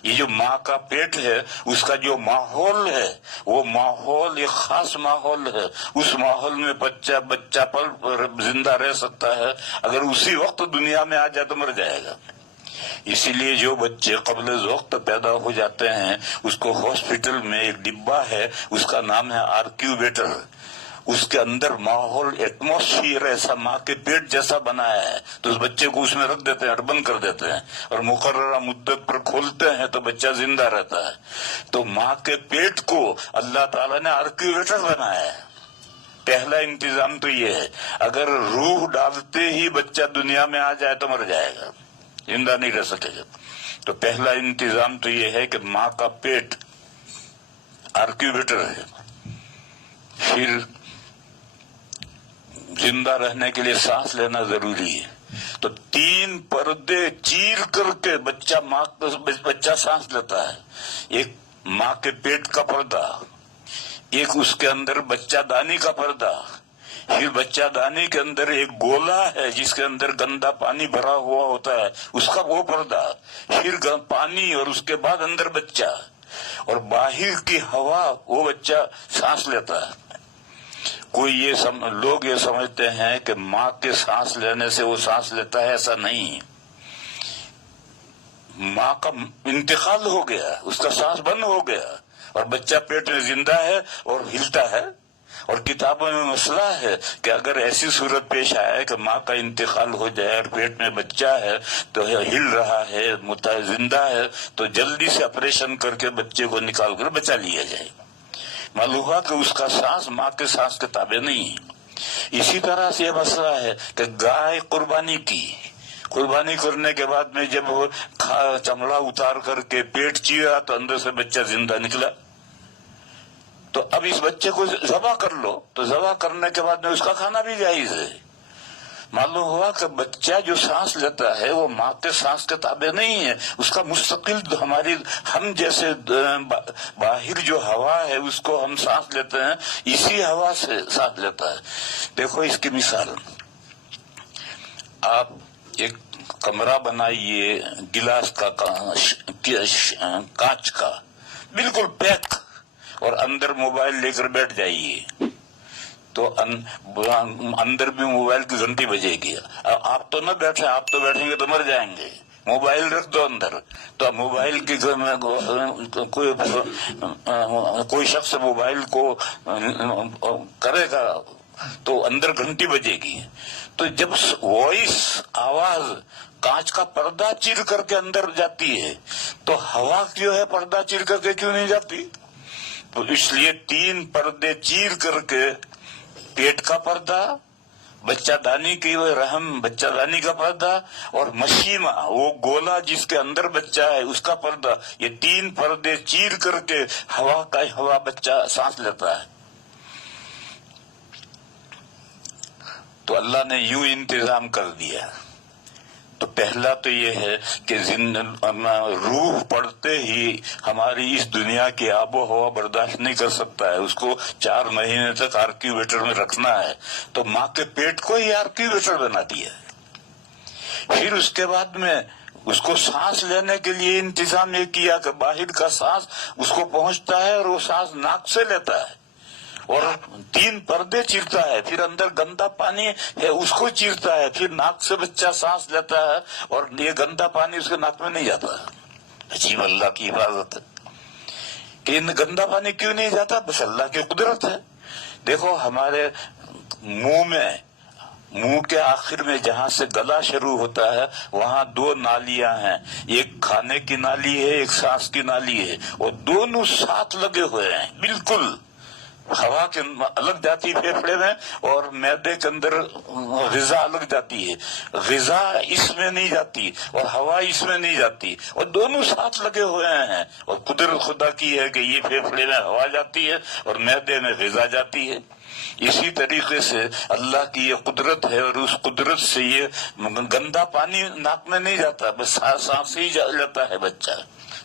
یہ جو ماں کا پیٹ ہے اس کا جو ماحول ہے وہ ماحول ایک خاص ماحول ہے. اس ماحول میں بچہ پر زندہ رہ سکتا ہے. اگر اسی وقت دنیا میں آ جائے تو مر جائے گا. اسی لیے جو بچے قبل وقت پیدا ہو جاتے ہیں اس کو ہاسپٹل میں ایک ڈبہ ہے، اس کا نام ہے آرکیوویٹر. اس کے اندر ماحول ایٹماسفیئر ایسا ماں کے پیٹ جیسا بنایا ہے تو اس بچے کو اس میں رکھ دیتے ہیں اور بند کر دیتے ہیں اور مقررہ مدت پر کھولتے ہیں تو بچہ زندہ رہتا ہے. تو ماں کے پیٹ کو اللہ تعالیٰ نے آرکیوویٹر بنایا ہے. پہلا انتظام تو یہ ہے، اگر روح ڈالتے ہی بچہ دنیا میں آ جائے تو مر جائے گا، زندہ نہیں رہ سکے گا. تو پہلا انتظام تو یہ ہے کہ ماں کا پیٹ آرکیوویٹر ہے. پھر زندہ رہنے کے لیے سانس لینا ضروری ہے. تو 3 پردے چیر کر کے بچہ سانس لیتا ہے. ایک ماں کے پیٹ کا پردہ، ایک اس کے اندر بچہ دانی کا پردہ، پھر بچہ دانی کے اندر ایک گولا ہے جس کے اندر گندا پانی بھرا ہوا ہوتا ہے اس کا وہ پردہ، پھر پانی اور اس کے بعد اندر بچہ اور باہر کی ہوا وہ بچہ سانس لیتا ہے. لوگ یہ سمجھتے ہیں کہ ماں کے سانس لینے سے وہ سانس لیتا ہے، ایسا نہیں. ماں کا انتقال ہو گیا، اس کا سانس بند ہو گیا اور بچہ پیٹ میں زندہ ہے اور ہلتا ہے. اور کتابوں میں مسئلہ ہے کہ اگر ایسی صورت پیش آئے کہ ماں کا انتقال ہو جائے اور پیٹ میں بچہ ہے تو ہل رہا ہے، زندہ ہے، تو جلدی سے آپریشن کر کے بچے کو نکال کر بچا لیا جائے. معلوم ہوا کہ اس کا سانس ماں کے سانس کے تابع نہیں ہے. اسی طرح سے یہ مسئلہ ہے کہ گائے قربانی کرنے کے بعد میں جب وہ چمڑا اتار کر کے پیٹ چیرا تو اندر سے بچہ زندہ نکلا. تو اب اس بچے کو ذبح کر لو تو ذبح کرنے کے بعد میں اس کا کھانا بھی جائز ہے. معلوم ہوا کہ بچہ جو سانس لیتا ہے وہ ماں کے سانس کے تابع نہیں ہے، اس کا مستقل ہم جیسے باہر جو ہوا ہے اس کو ہم سانس لیتے ہیں اسی ہوا سے سانس لیتا ہے. دیکھو اس کی مثال، آپ ایک کمرہ بنائیے گلاس کا، کانچ کا، بالکل پیک، اور اندر موبائل لے کر بیٹھ جائیے تو اندر بھی موبائل کی گھنٹی بجے گی. آپ تو نہ بیٹھے، آپ تو بیٹھیں گے تو مر جائیں گے. موبائل رکھ دو اندر، تو موبائل کی کوئی شخص موبائل کو کرے گا تو اندر گھنٹی بجے گی. تو جب وائس آواز کانچ کا پردہ چیر کر کے اندر جاتی ہے تو ہوا کیوں ہے پردہ چیر کر کے کیوں نہیں جاتی؟ تو اس لیے 3 پردے چیر کر کے پیٹ کا پردہ، بچہ دانی کی رحم بچہ دانی کا پردہ، اور مشیمہ وہ گولا جس کے اندر بچہ ہے اس کا پردہ، یہ 3 پردے چیر کر کے ہوا بچہ سانس لیتا ہے. تو اللہ نے یوں انتظام کر دیا. تو پہلا تو یہ ہے کہ روح پڑتے ہی ہماری اس دنیا کی آب و ہوا برداشت نہیں کر سکتا ہے، اس کو 4 مہینے تک آرکیویٹر میں رکھنا ہے. تو ماں کے پیٹ کو ہی آرکیویٹر بنا دیا. پھر اس کے بعد میں اس کو سانس لینے کے لیے انتظام یہ کیا کہ باہر کا سانس اس کو پہنچتا ہے اور وہ سانس ناک سے لیتا ہے اور 3 پردے چیرتا ہے. پھر اندر گندا پانی ہے اس کو چیرتا ہے، پھر ناک سے بچہ سانس لیتا ہے اور یہ گندا پانی اس کے ناک میں نہیں جاتا. عجیب اللہ کی حفاظت ہے کہ گندا پانی کیوں نہیں جاتا؟ بس اللہ کی قدرت ہے. دیکھو ہمارے منہ کے آخر میں جہاں سے گلا شروع ہوتا ہے وہاں 2 نالیاں ہیں، ایک کھانے کی نالی ہے، ایک سانس کی نالی ہے، اور دونوں ساتھ لگے ہوئے ہیں بالکل. ہوا کے الگ جاتی پھیپھڑے میں اور معدے کے اندر غذا الگ جاتی ہے. غذا اس میں نہیں جاتی اور ہوا اس میں نہیں جاتی، اور دونوں ساتھ لگے ہوئے ہیں. اور قدرت خدا کی ہے کہ یہ پھیپھڑے میں ہوا جاتی ہے اور معدے میں غذا جاتی ہے. اسی طریقے سے اللہ کی یہ قدرت ہے اور اس قدرت سے یہ گندا پانی ناک میں نہیں جاتا، بس سانس ہی جاتا ہے بچہ.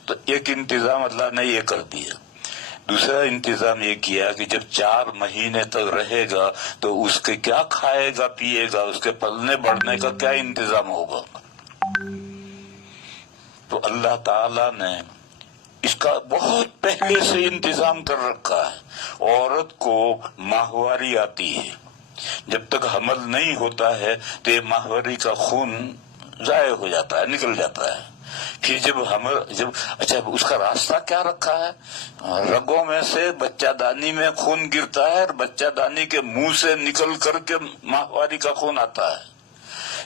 تو ایک انتظام اللہ نے یہ کر دیا. دوسرا انتظام یہ کیا کہ جب 4 مہینے تک رہے گا تو اس کے کیا کھائے گا پیے گا، اس کے پلنے بڑھنے کا کیا انتظام ہوگا. تو اللہ تعالی نے اس کا بہت پہلے سے انتظام کر رکھا ہے. عورت کو ماہواری آتی ہے، جب تک حمل نہیں ہوتا ہے تو یہ ماہواری کا خون ضائع ہو جاتا ہے، نکل جاتا ہے. پھر جب اچھا اس کا راستہ کیا رکھا ہے؟ رگوں میں سے بچہ دانی میں خون گرتا ہے اور بچہ دانی کے منہ سے نکل کر کے ماہواری کا خون آتا ہے.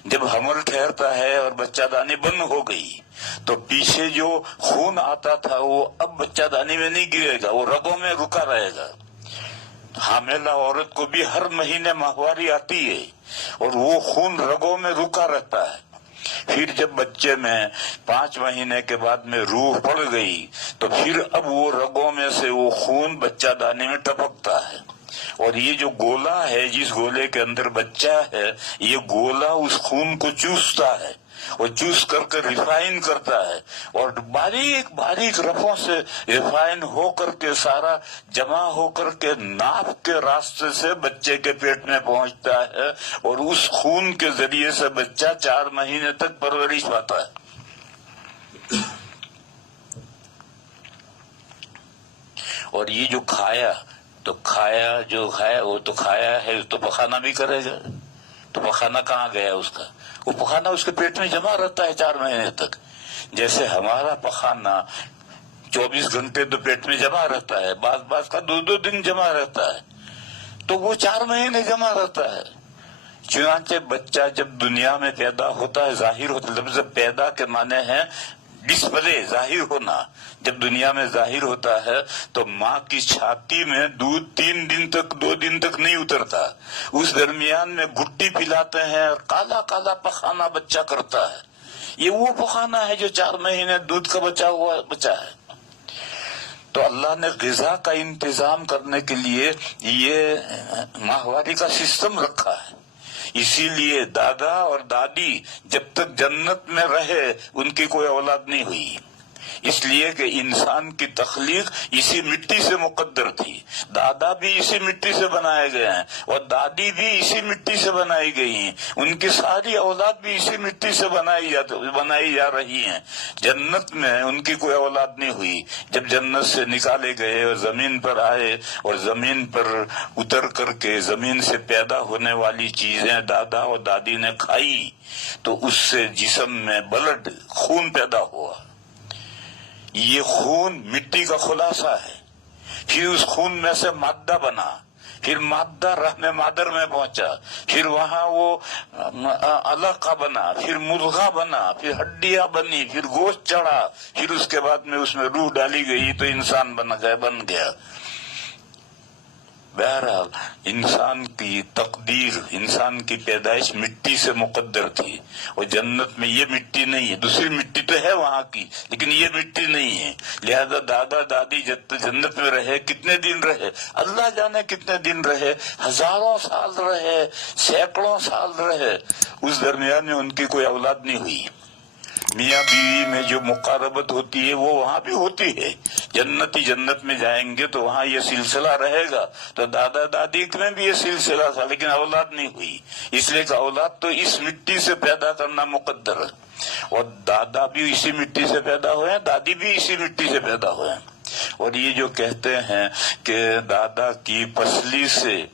جب حمل ٹھہرتا ہے اور بچہ دانی بند ہو گئی تو پیچھے جو خون آتا تھا وہ اب بچہ دانی میں نہیں گرے گا، وہ رگوں میں رکا رہے گا. حاملہ عورت کو بھی ہر مہینے ماہواری آتی ہے اور وہ خون رگوں میں رکا رہتا ہے. پھر جب بچے میں 5 مہینے کے بعد میں روح پڑ گئی تو پھر اب وہ رگوں میں سے وہ خون بچہ دانے میں ٹپکتا ہے. اور یہ جو گولا ہے جس گولے کے اندر بچہ ہے، یہ گولا اس خون کو چوستا ہے اور چوس کر کے ریفائن کرتا ہے اور باریک باریک رفوں سے ریفائن ہو کر کے سارا جمع ہو کر کے ناف کے راستے سے بچے کے پیٹ میں پہنچتا ہے اور اس خون کے ذریعے سے بچہ 4 مہینے تک پرورش پاتا ہے. اور یہ جو کھایا وہ تو کھایا ہے تو پخانا بھی کرے گا. تو پخانا کہاں گیا اس کا؟ وہ پخانا اس کے پیٹ میں جمع رہتا ہے 4 مہینے تک. جیسے ہمارا پخانا 24 گھنٹے تو پیٹ میں جمع رہتا ہے، بعض کا 2 دن جمع رہتا ہے، تو وہ 4 مہینے جمع رہتا ہے. چنانچہ بچہ جب دنیا میں پیدا ہوتا ہے، ظاہر ہوتا ہے، لفظ پیدا کے معنی ہے ڈسپلے، ظاہر ہونا. جب دنیا میں ظاہر ہوتا ہے تو ماں کی چھاتی میں دودھ 2 دن تک نہیں اترتا. اس درمیان میں گھٹی پلاتے ہیں اور کالا کالا پخانا بچہ کرتا ہے. یہ وہ پخانا ہے جو 4 مہینے دودھ کا بچا ہے. تو اللہ نے غذا کا انتظام کرنے کے لیے یہ ماہواری کا سسٹم رکھا ہے. اسی لیے دادا اور دادی جب تک جنت میں رہے ان کی کوئی اولاد نہیں ہوئی. اس لیے کہ انسان کی تخلیق اسی مٹی سے مقدر تھی. دادا بھی اسی مٹی سے بنائے گئے ہیں اور دادی بھی اسی مٹی سے بنائی گئی ہیں. ان کی ساری اولاد بھی اسی مٹی سے بنائی جا رہی ہیں. جنت میں ان کی کوئی اولاد نہیں ہوئی. جب جنت سے نکالے گئے اور زمین پر آئے اور زمین پر اتر کر کے زمین سے پیدا ہونے والی چیزیں دادا اور دادی نے کھائی تو اس سے جسم میں بلڈ خون پیدا ہوا. یہ خون مٹی کا خلاصہ ہے. پھر اس خون میں سے مادہ بنا، پھر مادہ رحم مادر میں پہنچا، پھر وہاں وہ علقہ بنا، پھر مضغہ بنا، پھر ہڈیاں بنی، پھر گوشت چڑھا، پھر اس کے بعد میں اس میں روح ڈالی گئی تو انسان بن گیا. بہرحال انسان کی تقدیر، انسان کی پیدائش مٹی سے مقدر تھی. اور جنت میں یہ مٹی نہیں ہے، دوسری مٹی تو ہے وہاں کی لیکن یہ مٹی نہیں ہے. لہذا دادا دادی جنت میں رہے، کتنے دن رہے اللہ جانے، کتنے دن رہے، ہزاروں سال رہے، سینکڑوں سال رہے. اس درمیان میں ان کی کوئی اولاد نہیں ہوئی. میاں بیوی میں جو مقاربت ہوتی ہے وہ وہاں بھی ہوتی ہے. جنتی جنت میں جائیں گے تو وہاں یہ سلسلہ رہے گا. تو دادا دادی میں بھی یہ سلسلہ تھا لیکن اولاد نہیں ہوئی، اس لیے کہ اولاد تو اس مٹی سے پیدا کرنا مقدر ہے. اور دادا بھی اسی مٹی سے پیدا ہوئے ہیں، دادی بھی اسی مٹی سے پیدا ہوئے ہیں. اور یہ جو کہتے ہیں کہ دادا کی پسلی سے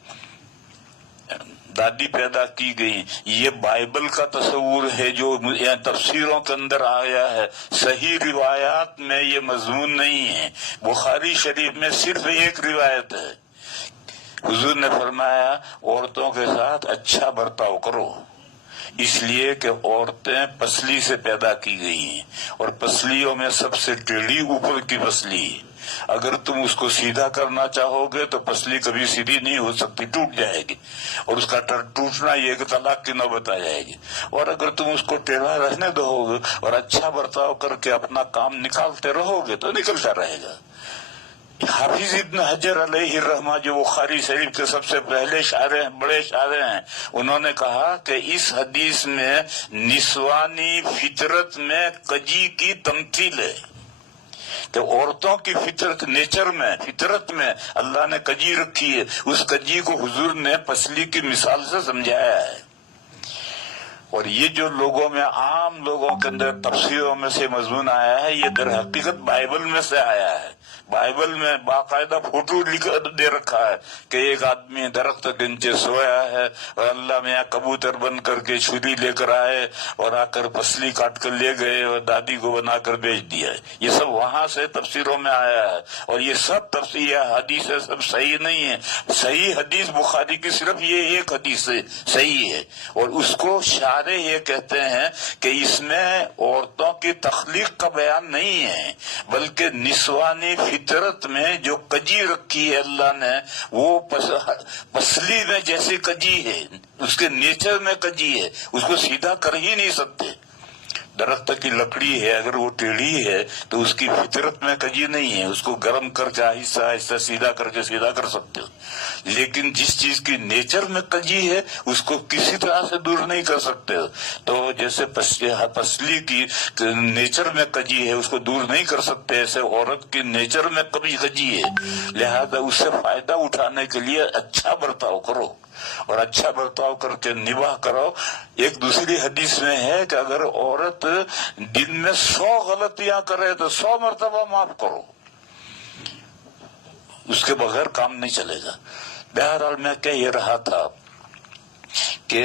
دادی پیدا کی گئی، یہ بائبل کا تصور ہے جو تفسیروں کے اندر آیا ہے. صحیح روایات میں یہ مضمون نہیں ہے. بخاری شریف میں صرف ایک روایت ہے. حضور نے فرمایا عورتوں کے ساتھ اچھا برتاؤ کرو، اس لیے کہ عورتیں پسلی سے پیدا کی گئی ہیں اور پسلیوں میں سب سے ٹیڑھی اوپر کی پسلی ہے. اگر تم اس کو سیدھا کرنا چاہو گے تو پسلی کبھی سیدھی نہیں ہو سکتی، ٹوٹ جائے گی اور اس کا ٹوٹنا یہ کہ طلاق کی نوبت آ جائے گی. اور اگر تم اس کو ٹیڑھا رہنے دو گے اور اچھا برتاؤ کر کے اپنا کام نکالتے رہو گے تو نکلتا رہے گا. حافظ ابن حجر علیہ الرحمہ جو بخاری شریف کے سب سے پہلے شاعر ہیں، بڑے شاعر ہیں، انہوں نے کہا کہ اس حدیث میں نسوانی فطرت میں کجی کی تمثیل ہے کہ عورتوں کی فطرت میں اللہ نے کجی رکھی ہے. اس کجی کو حضور نے پسلی کی مثال سے سمجھایا ہے. اور یہ جو لوگوں میں، عام لوگوں کے اندر تفسیروں میں سے مضمون آیا ہے، یہ در حقیقت بائبل میں سے آیا ہے. بائبل میں باقاعدہ فوٹو دے رکھا ہے کہ ایک آدمی درخت کے نیچے سویا ہے اور اللہ میاں کبوتر بن کر کے چھری لے کر آئے اور آ کر پسلی کاٹ کر لے گئے اور دادی کو بنا کر بیچ دیا. یہ سب وہاں سے تفسیروں میں آیا ہے. اور یہ سب تفسیر حدیث سب صحیح نہیں ہے. صحیح حدیث بخاری کی صرف یہ ایک حدیث صحیح ہے اور اس کو شارح یہ کہتے ہیں کہ اس میں عورتوں کی تخلیق کا بیان نہیں ہے بلکہ نسوانی فطرت میں جو کجی رکھی ہے اللہ نے، وہ پسلی میں جیسے کجی ہے، اس کے نیچر میں کجی ہے، اس کو سیدھا کر ہی نہیں سکتے. درخت کی لکڑی ہے، اگر وہ ٹیڑھی ہے تو اس کی فطرت میں کجی نہیں ہے، اس کو گرم کر کے آہستہ آہستہ سیدھا کر سکتے ہو. لیکن جس چیز کی نیچر میں کجی ہے اس کو کسی طرح سے دور نہیں کر سکتے. تو جیسے پسلی کی نیچر میں کجی ہے اس کو دور نہیں کر سکتے، ایسے عورت کی نیچر میں کبھی کجی ہے. لہذا اس سے فائدہ اٹھانے کے لیے اچھا برتاؤ کرو اور اچھا برتاؤ کر کے نباہ کرو. ایک دوسری حدیث میں ہے کہ اگر عورت دن میں 100 غلطیاں کرے تو 100 مرتبہ معاف کرو، اس کے بغیر کام نہیں چلے گا. بہرحال میں کہہ یہ رہا تھا کہ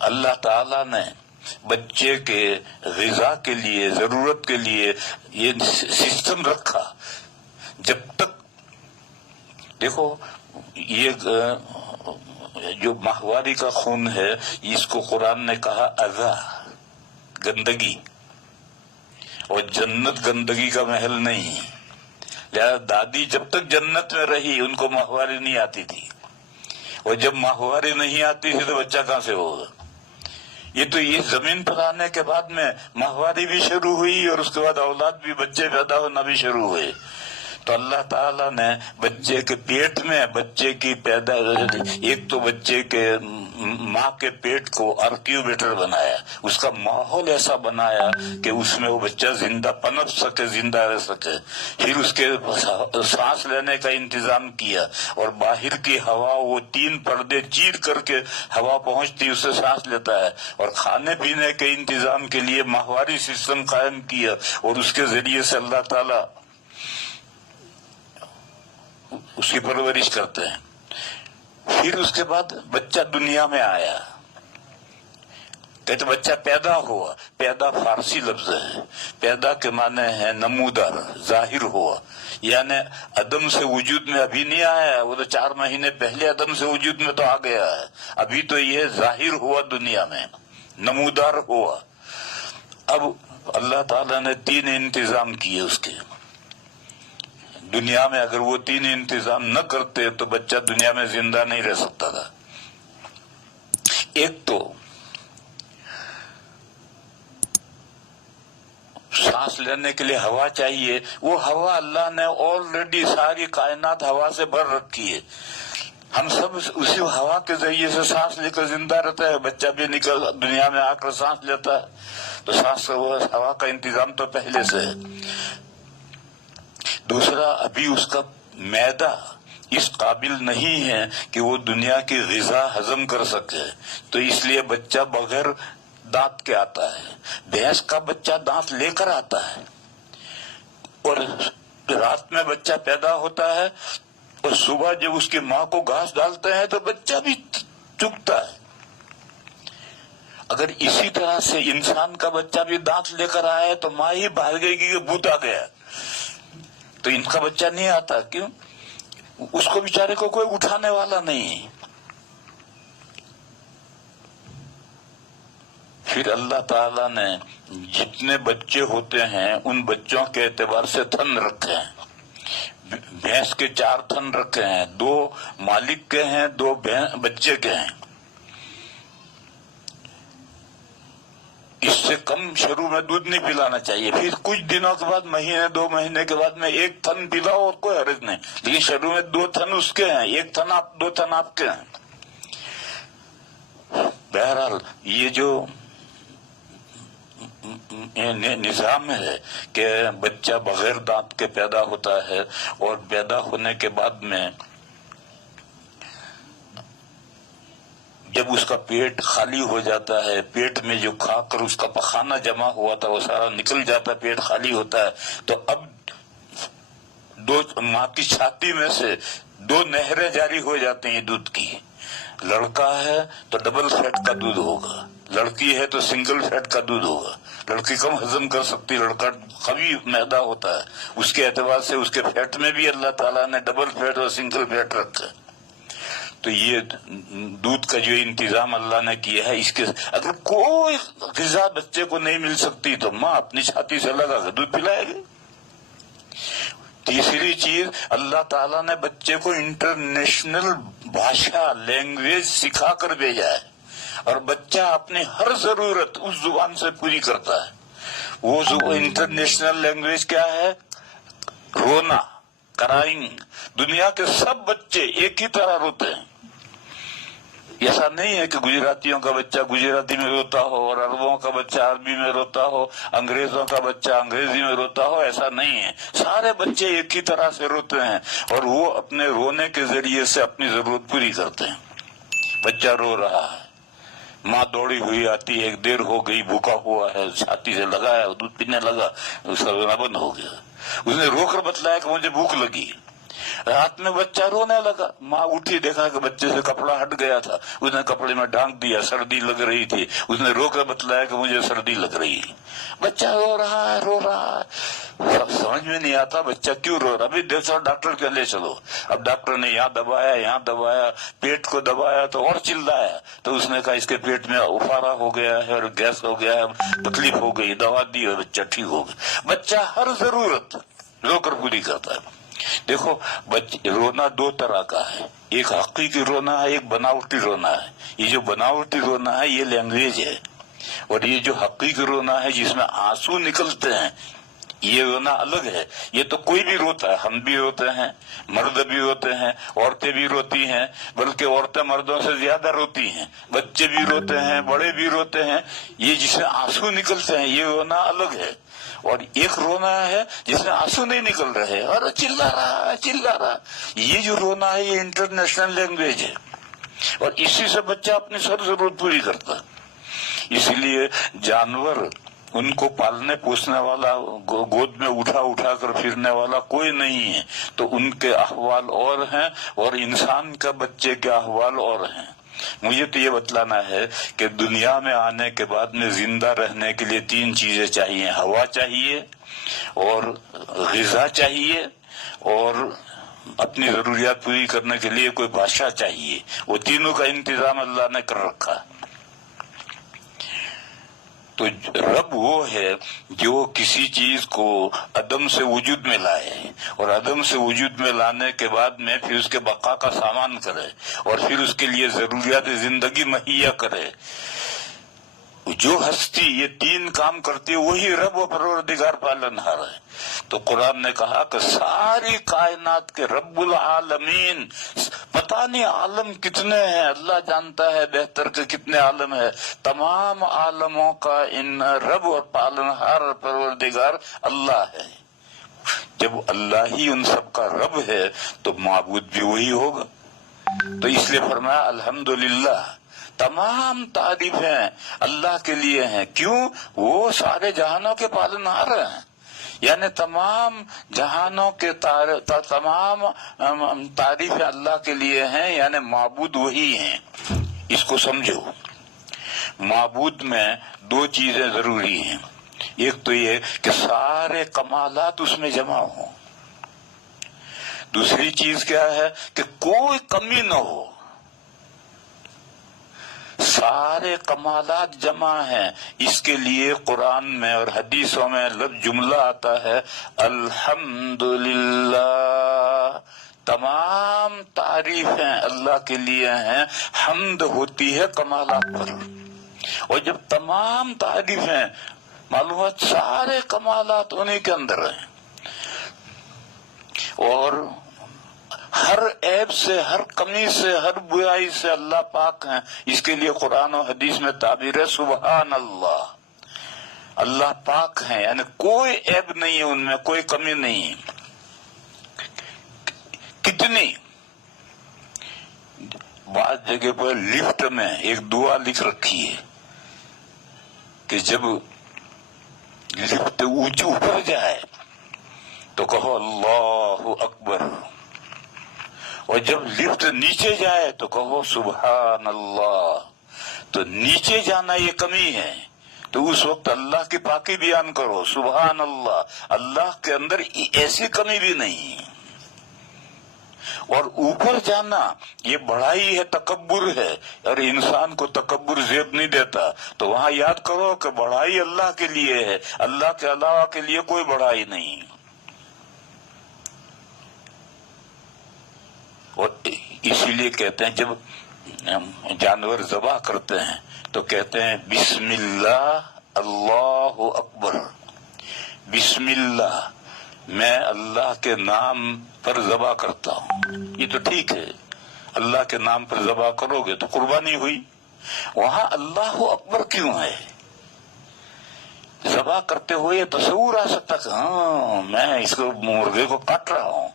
اللہ تعالی نے بچے کے غذا کے لیے، ضرورت کے لیے یہ سسٹم رکھا. جب تک دیکھو یہ جو ماہواری کا خون ہے اس کو قرآن نے کہا اذا، گندگی، اور جنت گندگی کا محل نہیں. لہذا دادی جب تک جنت میں رہی ان کو ماہواری نہیں آتی تھی، اور جب ماہواری نہیں آتی تھی تو بچہ کہاں سے ہوگا. یہ تو یہ زمین پر آنے کے بعد میں ماہواری بھی شروع ہوئی اور اس کے بعد اولاد بھی، بچے پیدا ہونا بھی شروع ہوئے. تو اللہ تعالیٰ نے بچے کے پیٹ میں بچے کی ایک تو بچے کے ماں کے پیٹ کو آرکیوبیٹر بنایا، اس کا ماحول ایسا بنایا کہ اس میں وہ بچہ زندہ پنپ سکے، زندہ رہ سکے، پھر اس کے سانس لینے کا انتظام کیا، اور باہر کی ہوا وہ 3 پردے چیر کر کے ہوا پہنچتی، اس سے سانس لیتا ہے، اور کھانے پینے کے انتظام کے لیے ماہواری سسٹم قائم کیا، اور اس کے ذریعے سے اللہ تعالیٰ اس کی پرورش کرتے ہیں۔ پھر اس کے بعد بچہ دنیا میں آیا، کہتے بچہ پیدا ہوا، پیدا فارسی لفظ ہے، پیدا کے معنی ہے نمودار، ظاہر ہوا، یعنی عدم سے وجود میں ابھی نہیں آیا، وہ تو 4 مہینے پہلے عدم سے وجود میں تو آ گیا ہے، ابھی تو یہ ظاہر ہوا دنیا میں، نمودار ہوا۔ اب اللہ تعالیٰ نے 3 انتظام کیے اس کے دنیا میں، اگر وہ 3 انتظام نہ کرتے تو بچہ دنیا میں زندہ نہیں رہ سکتا تھا۔ ایک تو سانس لینے کے لیے ہوا چاہیے، وہ ہوا اللہ نے آلریڈی ساری کائنات ہوا سے بھر رکھی ہے، ہم سب اسی ہوا کے ذریعے سے سانس لے کر زندہ رہتا ہے، بچہ بھی نکل دنیا میں آ کر سانس لیتا ہے، تو سانس وہ ہوا کا انتظام تو پہلے سے ہے۔ دوسرا، ابھی اس کا معدہ اس قابل نہیں ہے کہ وہ دنیا کی غذا ہضم کر سکے، تو اس لیے بچہ بغیر دانت کے آتا ہے۔ بھینس کا بچہ دانت لے کر آتا ہے، اور رات میں بچہ پیدا ہوتا ہے، اور صبح جب اس کی ماں کو گھاس ڈالتے ہیں تو بچہ بھی چگتا ہے۔ اگر اسی طرح سے انسان کا بچہ بھی دانت لے کر آئے تو ماں ہی بھاگ گئی کہ بھوت آ گیا، تو ان کا بچہ نہیں آتا، کیوں؟ اس کو بیچارے کو کوئی اٹھانے والا نہیں ہے۔ پھر اللہ تعالیٰ نے جتنے بچے ہوتے ہیں ان بچوں کے اعتبار سے تھن رکھے ہیں، بھینس کے 4 تھن رکھے ہیں، 2 مالک کے ہیں، 2 بچے کے ہیں۔ اس سے کم شروع میں دودھ نہیں پلانا چاہیے، پھر کچھ دنوں کے بعد، مہینے 2 مہینے کے بعد میں 1 تھن پلاؤ اور کوئی حرج نہیں، لیکن شروع میں 2 تھن اس کے ہیں، 1 تھن 2 تھن آپ کے ہیں۔ بہرحال یہ جو نظام ہے کہ بچہ بغیر دانت کے پیدا ہوتا ہے، اور پیدا ہونے کے بعد میں جب اس کا پیٹ خالی ہو جاتا ہے، پیٹ میں جو کھا کر اس کا پخانہ جمع ہوا تھا وہ سارا نکل جاتا ہے، پیٹ خالی ہوتا ہے، تو اب 2 ماں کی چھاتی میں سے 2 نہریں جاری ہو جاتی ہیں دودھ کی۔ لڑکا ہے تو ڈبل فیٹ کا دودھ ہوگا، لڑکی ہے تو سنگل فیٹ کا دودھ ہوگا۔ لڑکی کم ہضم کر سکتی، لڑکا قوی معدہ ہوتا ہے، اس کے اعتبار سے اس کے فیٹ میں بھی اللہ تعالیٰ نے ڈبل فیٹ اور سنگل فیٹ رکھا۔ تو یہ دودھ کا جو انتظام اللہ نے کیا ہے، اس کے اگر کوئی غذا بچے کو نہیں مل سکتی تو ماں اپنی چھاتی سے لگا کر دودھ پلائے گی۔ تیسری چیز، اللہ تعالیٰ نے بچے کو انٹرنیشنل بھاشا، لینگویج سکھا کر بھیجا ہے، اور بچہ اپنی ہر ضرورت اس زبان سے پوری کرتا ہے۔ وہ انٹرنیشنل لینگویج کیا ہے؟ رونا، کرائنگ۔ دنیا کے سب بچے ایک ہی طرح روتے ہیں، ایسا نہیں ہے کہ گجراتیوں کا بچہ گجراتی میں روتا ہو، اور عربوں کا بچہ عربی میں روتا ہو، انگریزوں کا بچہ انگریزی میں روتا ہو، ایسا نہیں ہے۔ سارے بچے ایک ہی طرح سے روتے ہیں، اور وہ اپنے رونے کے ذریعے سے اپنی ضرورت پوری کرتے ہیں۔ بچہ رو رہا ہے، ماں دوڑی ہوئی آتی ہے، دیر ہو گئی، بھوکا ہوا ہے، چھاتی سے لگایا، دودھ پینے لگا، اس کا رونا بند ہو گیا۔ اس نے رو کر بتلایا کہ مجھے بھوک لگی۔ رات میں بچہ رونے لگا، ماں اٹھی، دیکھا کہ بچے سے کپڑا ہٹ گیا تھا، اس نے کپڑے میں ڈھانک دیا، سردی لگ رہی تھی، اس نے رو کر بتلایا کہ مجھے سردی لگ رہی ہے۔ بچہ رو رہا ہے، سمجھ میں نہیں آتا بچہ کیوں رو رہا، ابھی دیکھو ڈاکٹر کے لے چلو۔ اب ڈاکٹر نے یہاں دبایا، یہاں دبایا، پیٹ کو دبایا تو اور چلایا، تو اس نے کہا اس کے پیٹ میں افارا ہو گیا ہے اور گیس ہو گیا ہے، تکلیف ہو گئی، دوا دی اور بچہ ٹھیک ہو گیا۔ بچہ ہر ضرورت رو کر پوری کرتا ہے۔ دیکھو رونا 2 طرح کا ہے، ایک حقیقی رونا ہے، ایک بناوٹی رونا ہے۔ یہ جو بناوٹی رونا ہے یہ لینگویج ہے، اور یہ جو حقیقی رونا ہے جس میں آنسو نکلتے ہیں یہ رونا الگ ہے. یہ تو کوئی بھی روتا ہے, ہم بھی روتے ہیں, مرد بھی روتے ہیں, عورتیں بھی روتی ہیں, بلکہ عورتیں مردوں سے زیادہ روتی ہیں, بچے بھی روتے ہیں, بڑے بھی روتے ہیں. یہ جس میں آنسو نکلتے ہیں یہ رونا الگ ہے, اور ایک رونا ہے جس میں آنسو نہیں نکل رہے اور چلا رہا. یہ جو رونا ہے یہ انٹرنیشنل لینگویج ہے, اور اسی سے بچہ اپنی سب ضرورت پوری کرتا. اسی لیے جانور, ان کو پالنے پوسنے والا, گود میں اٹھا کر پھرنے والا کوئی نہیں ہے, تو ان کے احوال اور ہیں اور انسان کا بچے کے احوال اور ہیں. مجھے تو یہ بتلانا ہے کہ دنیا میں آنے کے بعد میں زندہ رہنے کے لیے 3 چیزیں چاہیے. ہوا چاہیے, اور غذا چاہیے, اور اپنی ضروریات پوری کرنے کے لیے کوئی بادشاہ چاہیے. وہ تینوں کا انتظام اللہ نے کر رکھا. تو رب وہ ہے جو کسی چیز کو عدم سے وجود میں لائے, اور عدم سے وجود میں لانے کے بعد میں پھر اس کے بقا کا سامان کرے, اور پھر اس کے لیے ضروریات زندگی مہیا کرے. جو ہستی یہ 3 کام کرتی ہے وہی رب و پروردگار پالنہار ہے. تو قرآن نے کہا کہ ساری کائنات کے رب العالمین, پتہ نہیں عالم کتنے ہیں, اللہ جانتا ہے بہتر کہ کتنے عالم ہے. تمام عالموں کا ان رب اور پالنہار اور پروردگار اللہ ہے. جب اللہ ہی ان سب کا رب ہے تو معبود بھی وہی ہوگا. تو اس لیے فرمایا الحمدللہ, تمام تعریفیں اللہ کے لیے ہیں. کیوں؟ وہ سارے جہانوں کے پالنہار ہیں, یعنی تمام جہانوں کے تمام تعریفیں اللہ کے لیے ہیں, یعنی معبود وہی ہیں. اس کو سمجھو, معبود میں 2 چیزیں ضروری ہیں. ایک تو یہ کہ سارے کمالات اس میں جمع ہوں. دوسری چیز کیا ہے کہ کوئی کمی نہ ہو. سارے کمالات جمع ہیں. اس کے لیے قرآن میں اور حدیثوں میں لفظ جملہ آتا ہے الحمدللہ. تمام تعریفیں اللہ کے لیے ہیں, حمد ہوتی ہے کمالات پر. اور جب تمام تعریفیں معلومات, سارے کمالات انہیں کے اندر ہیں, اور ہر عیب سے, ہر کمی سے, ہر برائی سے اللہ پاک ہیں. اس کے لیے قرآن و حدیث میں تعبیر ہے سبحان اللہ, اللہ پاک ہیں, یعنی کوئی عیب نہیں ہے ان میں, کوئی کمی نہیں. کتنی بعض جگہ پر لفٹ میں ایک دعا لکھ رکھی ہے کہ جب لفٹ اونچی اوپر جائے تو کہو اللہ اکبر, اور جب لفٹ نیچے جائے تو کہو سبحان اللہ. تو نیچے جانا یہ کمی ہے, تو اس وقت اللہ کی پاکی بیان کرو سبحان اللہ. اللہ کے اندر ایسی کمی بھی نہیں. اور اوپر جانا یہ بڑائی ہے, تکبر ہے, اور انسان کو تکبر زیب نہیں دیتا. تو وہاں یاد کرو کہ بڑائی اللہ کے لیے ہے, اللہ کے علاوہ کے لیے کوئی بڑائی نہیں. اور اسی لیے کہتے ہیں جب جانور ذبح کرتے ہیں تو کہتے ہیں بسم اللہ اللہ اکبر. بسم اللہ, میں اللہ کے نام پر ذبح کرتا ہوں. یہ تو ٹھیک ہے, اللہ کے نام پر ذبح کرو گے تو قربانی ہوئی. وہاں اللہ اکبر کیوں ہے؟ ذبح کرتے ہوئے تصور آ سکتا کہ ہاں میں اس کو مرغے کو کاٹ رہا ہوں,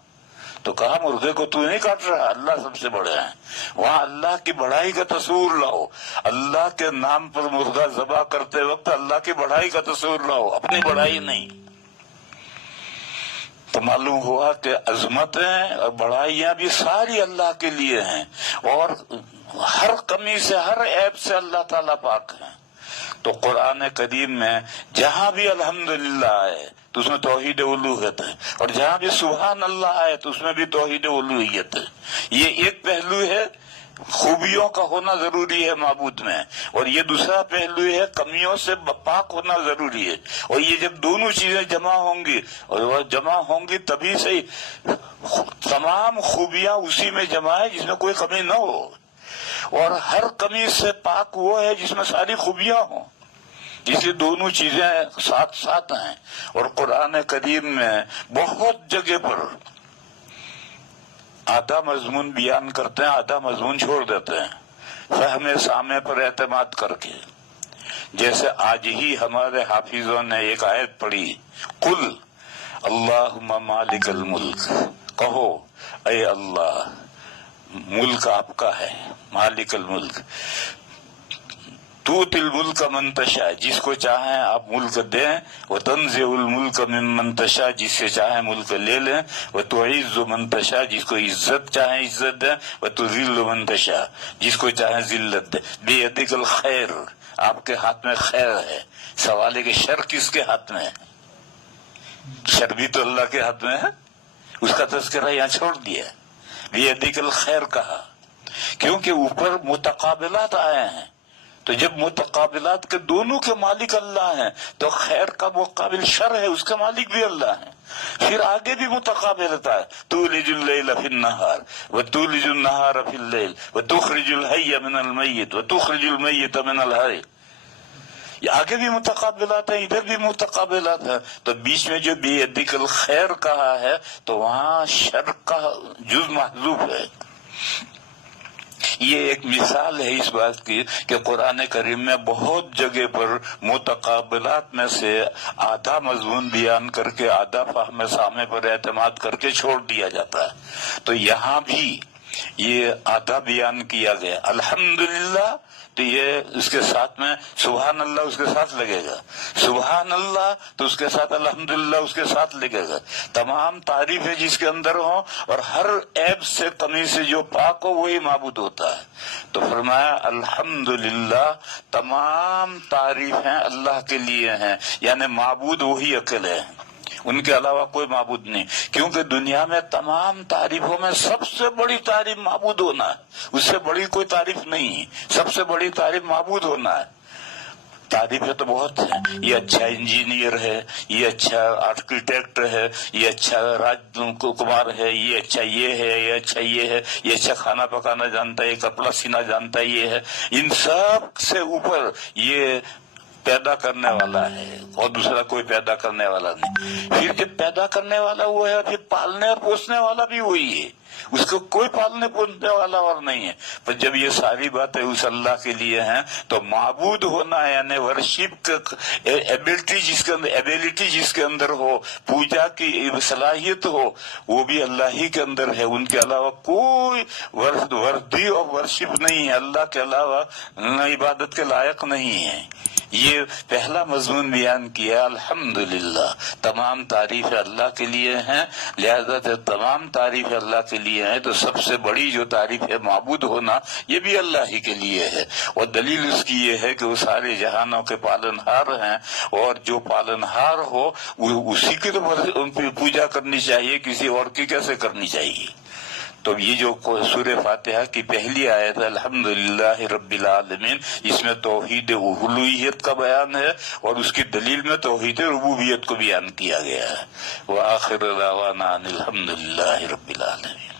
تو کہا مرغے کو تو نہیں کاٹ رہا, اللہ سب سے بڑے ہیں. وہاں اللہ کی بڑائی کا تصور لاؤ. اللہ کے نام پر مرغا ذبح کرتے وقت اللہ کی بڑائی کا تصور لاؤ, اپنی بڑائی نہیں. تو معلوم ہوا کہ عظمتیں اور بڑائیاں بھی ساری اللہ کے لیے ہیں, اور ہر کمی سے, ہر عیب سے اللہ تعالیٰ پاک ہیں. تو قرآن کریم میں جہاں بھی الحمدللہ آئے تو اس میں توحید الوہیت ہے, اور جہاں بھی سبحان اللہ آئے تو اس میں بھی توحید الوہیت ہے. یہ ایک پہلو ہے, خوبیوں کا ہونا ضروری ہے معبود میں, اور یہ دوسرا پہلو ہے کمیوں سے پاک ہونا ضروری ہے. اور یہ جب دونوں چیزیں جمع ہوں گی, اور وہ جمع ہوں گی تبھی سے تمام خوبیاں اسی میں جمع ہے جس میں کوئی کمی نہ ہو, اور ہر کمی سے پاک وہ ہے جس میں ساری خوبیاں ہوں. اس لیے دونوں چیزیں ساتھ ساتھ ہیں، اور قرآن کریم میں بہت جگہ پر آدھا مضمون بیان کرتے ہیں، آدھا مضمون چھوڑ دیتے ہیں فہم سامع پر اعتماد کر کے. جیسے آج ہی ہمارے حافظوں نے ایک آیت پڑھی، قل اللہم مالک الملک، کہو اے اللہ ملک آپ کا ہے، مالک الملک، توتی الملک من تشاء، جس کو چاہیں آپ ملک دیں، وتنزع الملک ممن تشاء، جس سے چاہیں ملک لے لیں، وتعز من تشاء، جس کو عزت چاہیں عزت دیں، وتذل من تشاء، جس کو چاہیں ذلت دیں. بیدک الخیر، آپ کے ہاتھ میں خیر ہے. سوال ہے کہ شر کس کے ہاتھ میں ہے؟ شر بھی تو اللہ کے ہاتھ میں ہے، اس کا تذکرہ یہاں چھوڑ دیا. بیدک الخیر کہا کیونکہ اوپر متقابلات آئے ہیں، تو جب متقابلات کے دونوں کے مالک اللہ ہیں تو خیر کا مقابل شر ہے، اس کا مالک بھی اللہ ہے. پھر آگے بھی متقابلت ہے، تولج اللیل فی النہار وتولج النہار فی اللیل وتخرج الحی من المیت وتخرج المیت من الحی. آگے بھی متقابلات ہیں، ادھر بھی متقابلات ہیں. تو بیچ میں جو بیدک الخیر کہا ہے تو وہاں شر کا جز محذوف ہے. یہ ایک مثال ہے اس بات کی کہ قرآن کریم میں بہت جگہ پر متقابلات میں سے آدھا مضمون بیان کر کے آدھا فہم سامع پر اعتماد کر کے چھوڑ دیا جاتا ہے. تو یہاں بھی یہ آدھا بیان کیا گیا الحمدللہ، تو یہ اس کے ساتھ میں سبحان اللہ اس کے ساتھ لگے گا، سبحان اللہ تو اس کے ساتھ الحمدللہ اس کے ساتھ لگے گا. تمام تعریفیں جس کے اندر ہوں اور ہر عیب سے کمی سے جو پاک ہو وہی معبود ہوتا ہے. تو فرمایا الحمدللہ، تمام تعریفیں اللہ کے لیے ہیں، یعنی معبود وہی اکیلے ہیں، ان کے علاوہ کوئی معبود نہیں. کیونکہ دنیا میں تمام تعریفوں میں سب سے بڑی تعریف معبود ہونا ہے، اس سے بڑی کوئی تعریف نہیں. سب سے بڑی تعریف معبود ہونا ہے. تعریفیں تو بہت ہیں، یہ اچھا انجینئر ہے، یہ اچھا آرکیٹیکٹ ہے، یہ اچھا راج کمار ہے، یہ اچھا یہ ہے، یہ اچھا یہ ہے، یہ اچھا کھانا پکانا جانتا ہے، یہ کپڑا سینا جانتا ہے، یہ ہے. ان سب سے اوپر یہ پیدا کرنے والا ہے اور دوسرا کوئی پیدا کرنے والا نہیں. پھر جب پیدا کرنے والا وہ ہے پھر پالنے اور پوسنے والا بھی وہی ہے، اس کو کوئی پالنے پوسنے والا اور نہیں ہے. پر جب یہ ساری باتیں اس اللہ کے لیے ہیں تو معبود ہونا ہے، یعنی ورشپ ایبلٹی جس کے اندر ہو، پوجا کی صلاحیت ہو، وہ بھی اللہ ہی کے اندر ہے. ان کے علاوہ کوئی وردی اور ورشپ نہیں ہے، اللہ کے علاوہ عبادت کے لائق نہیں ہے. یہ پہلا مضمون بیان کیا الحمدللہ، تمام تعریفیں اللہ کے لیے ہیں. لہذا جب تمام تعریفیں اللہ کے لیے ہیں تو سب سے بڑی جو تعریف ہے معبود ہونا، یہ بھی اللہ ہی کے لیے ہے. اور دلیل اس کی یہ ہے کہ وہ سارے جہانوں کے پالنہار ہیں، اور جو پالنہار ہو اسی کی تو پوجا کرنی چاہیے، کسی اور کی کیسے کرنی چاہیے. تو یہ جو سورہ فاتحہ کی پہلی آیت ہے الحمدللہ رب العالمین، اس میں توحید الوہیت کا بیان ہے اور اس کی دلیل میں توحید ربوبیت کو بیان کیا گیا ہے. وآخر دعوانا ان الحمدللہ رب العالمین.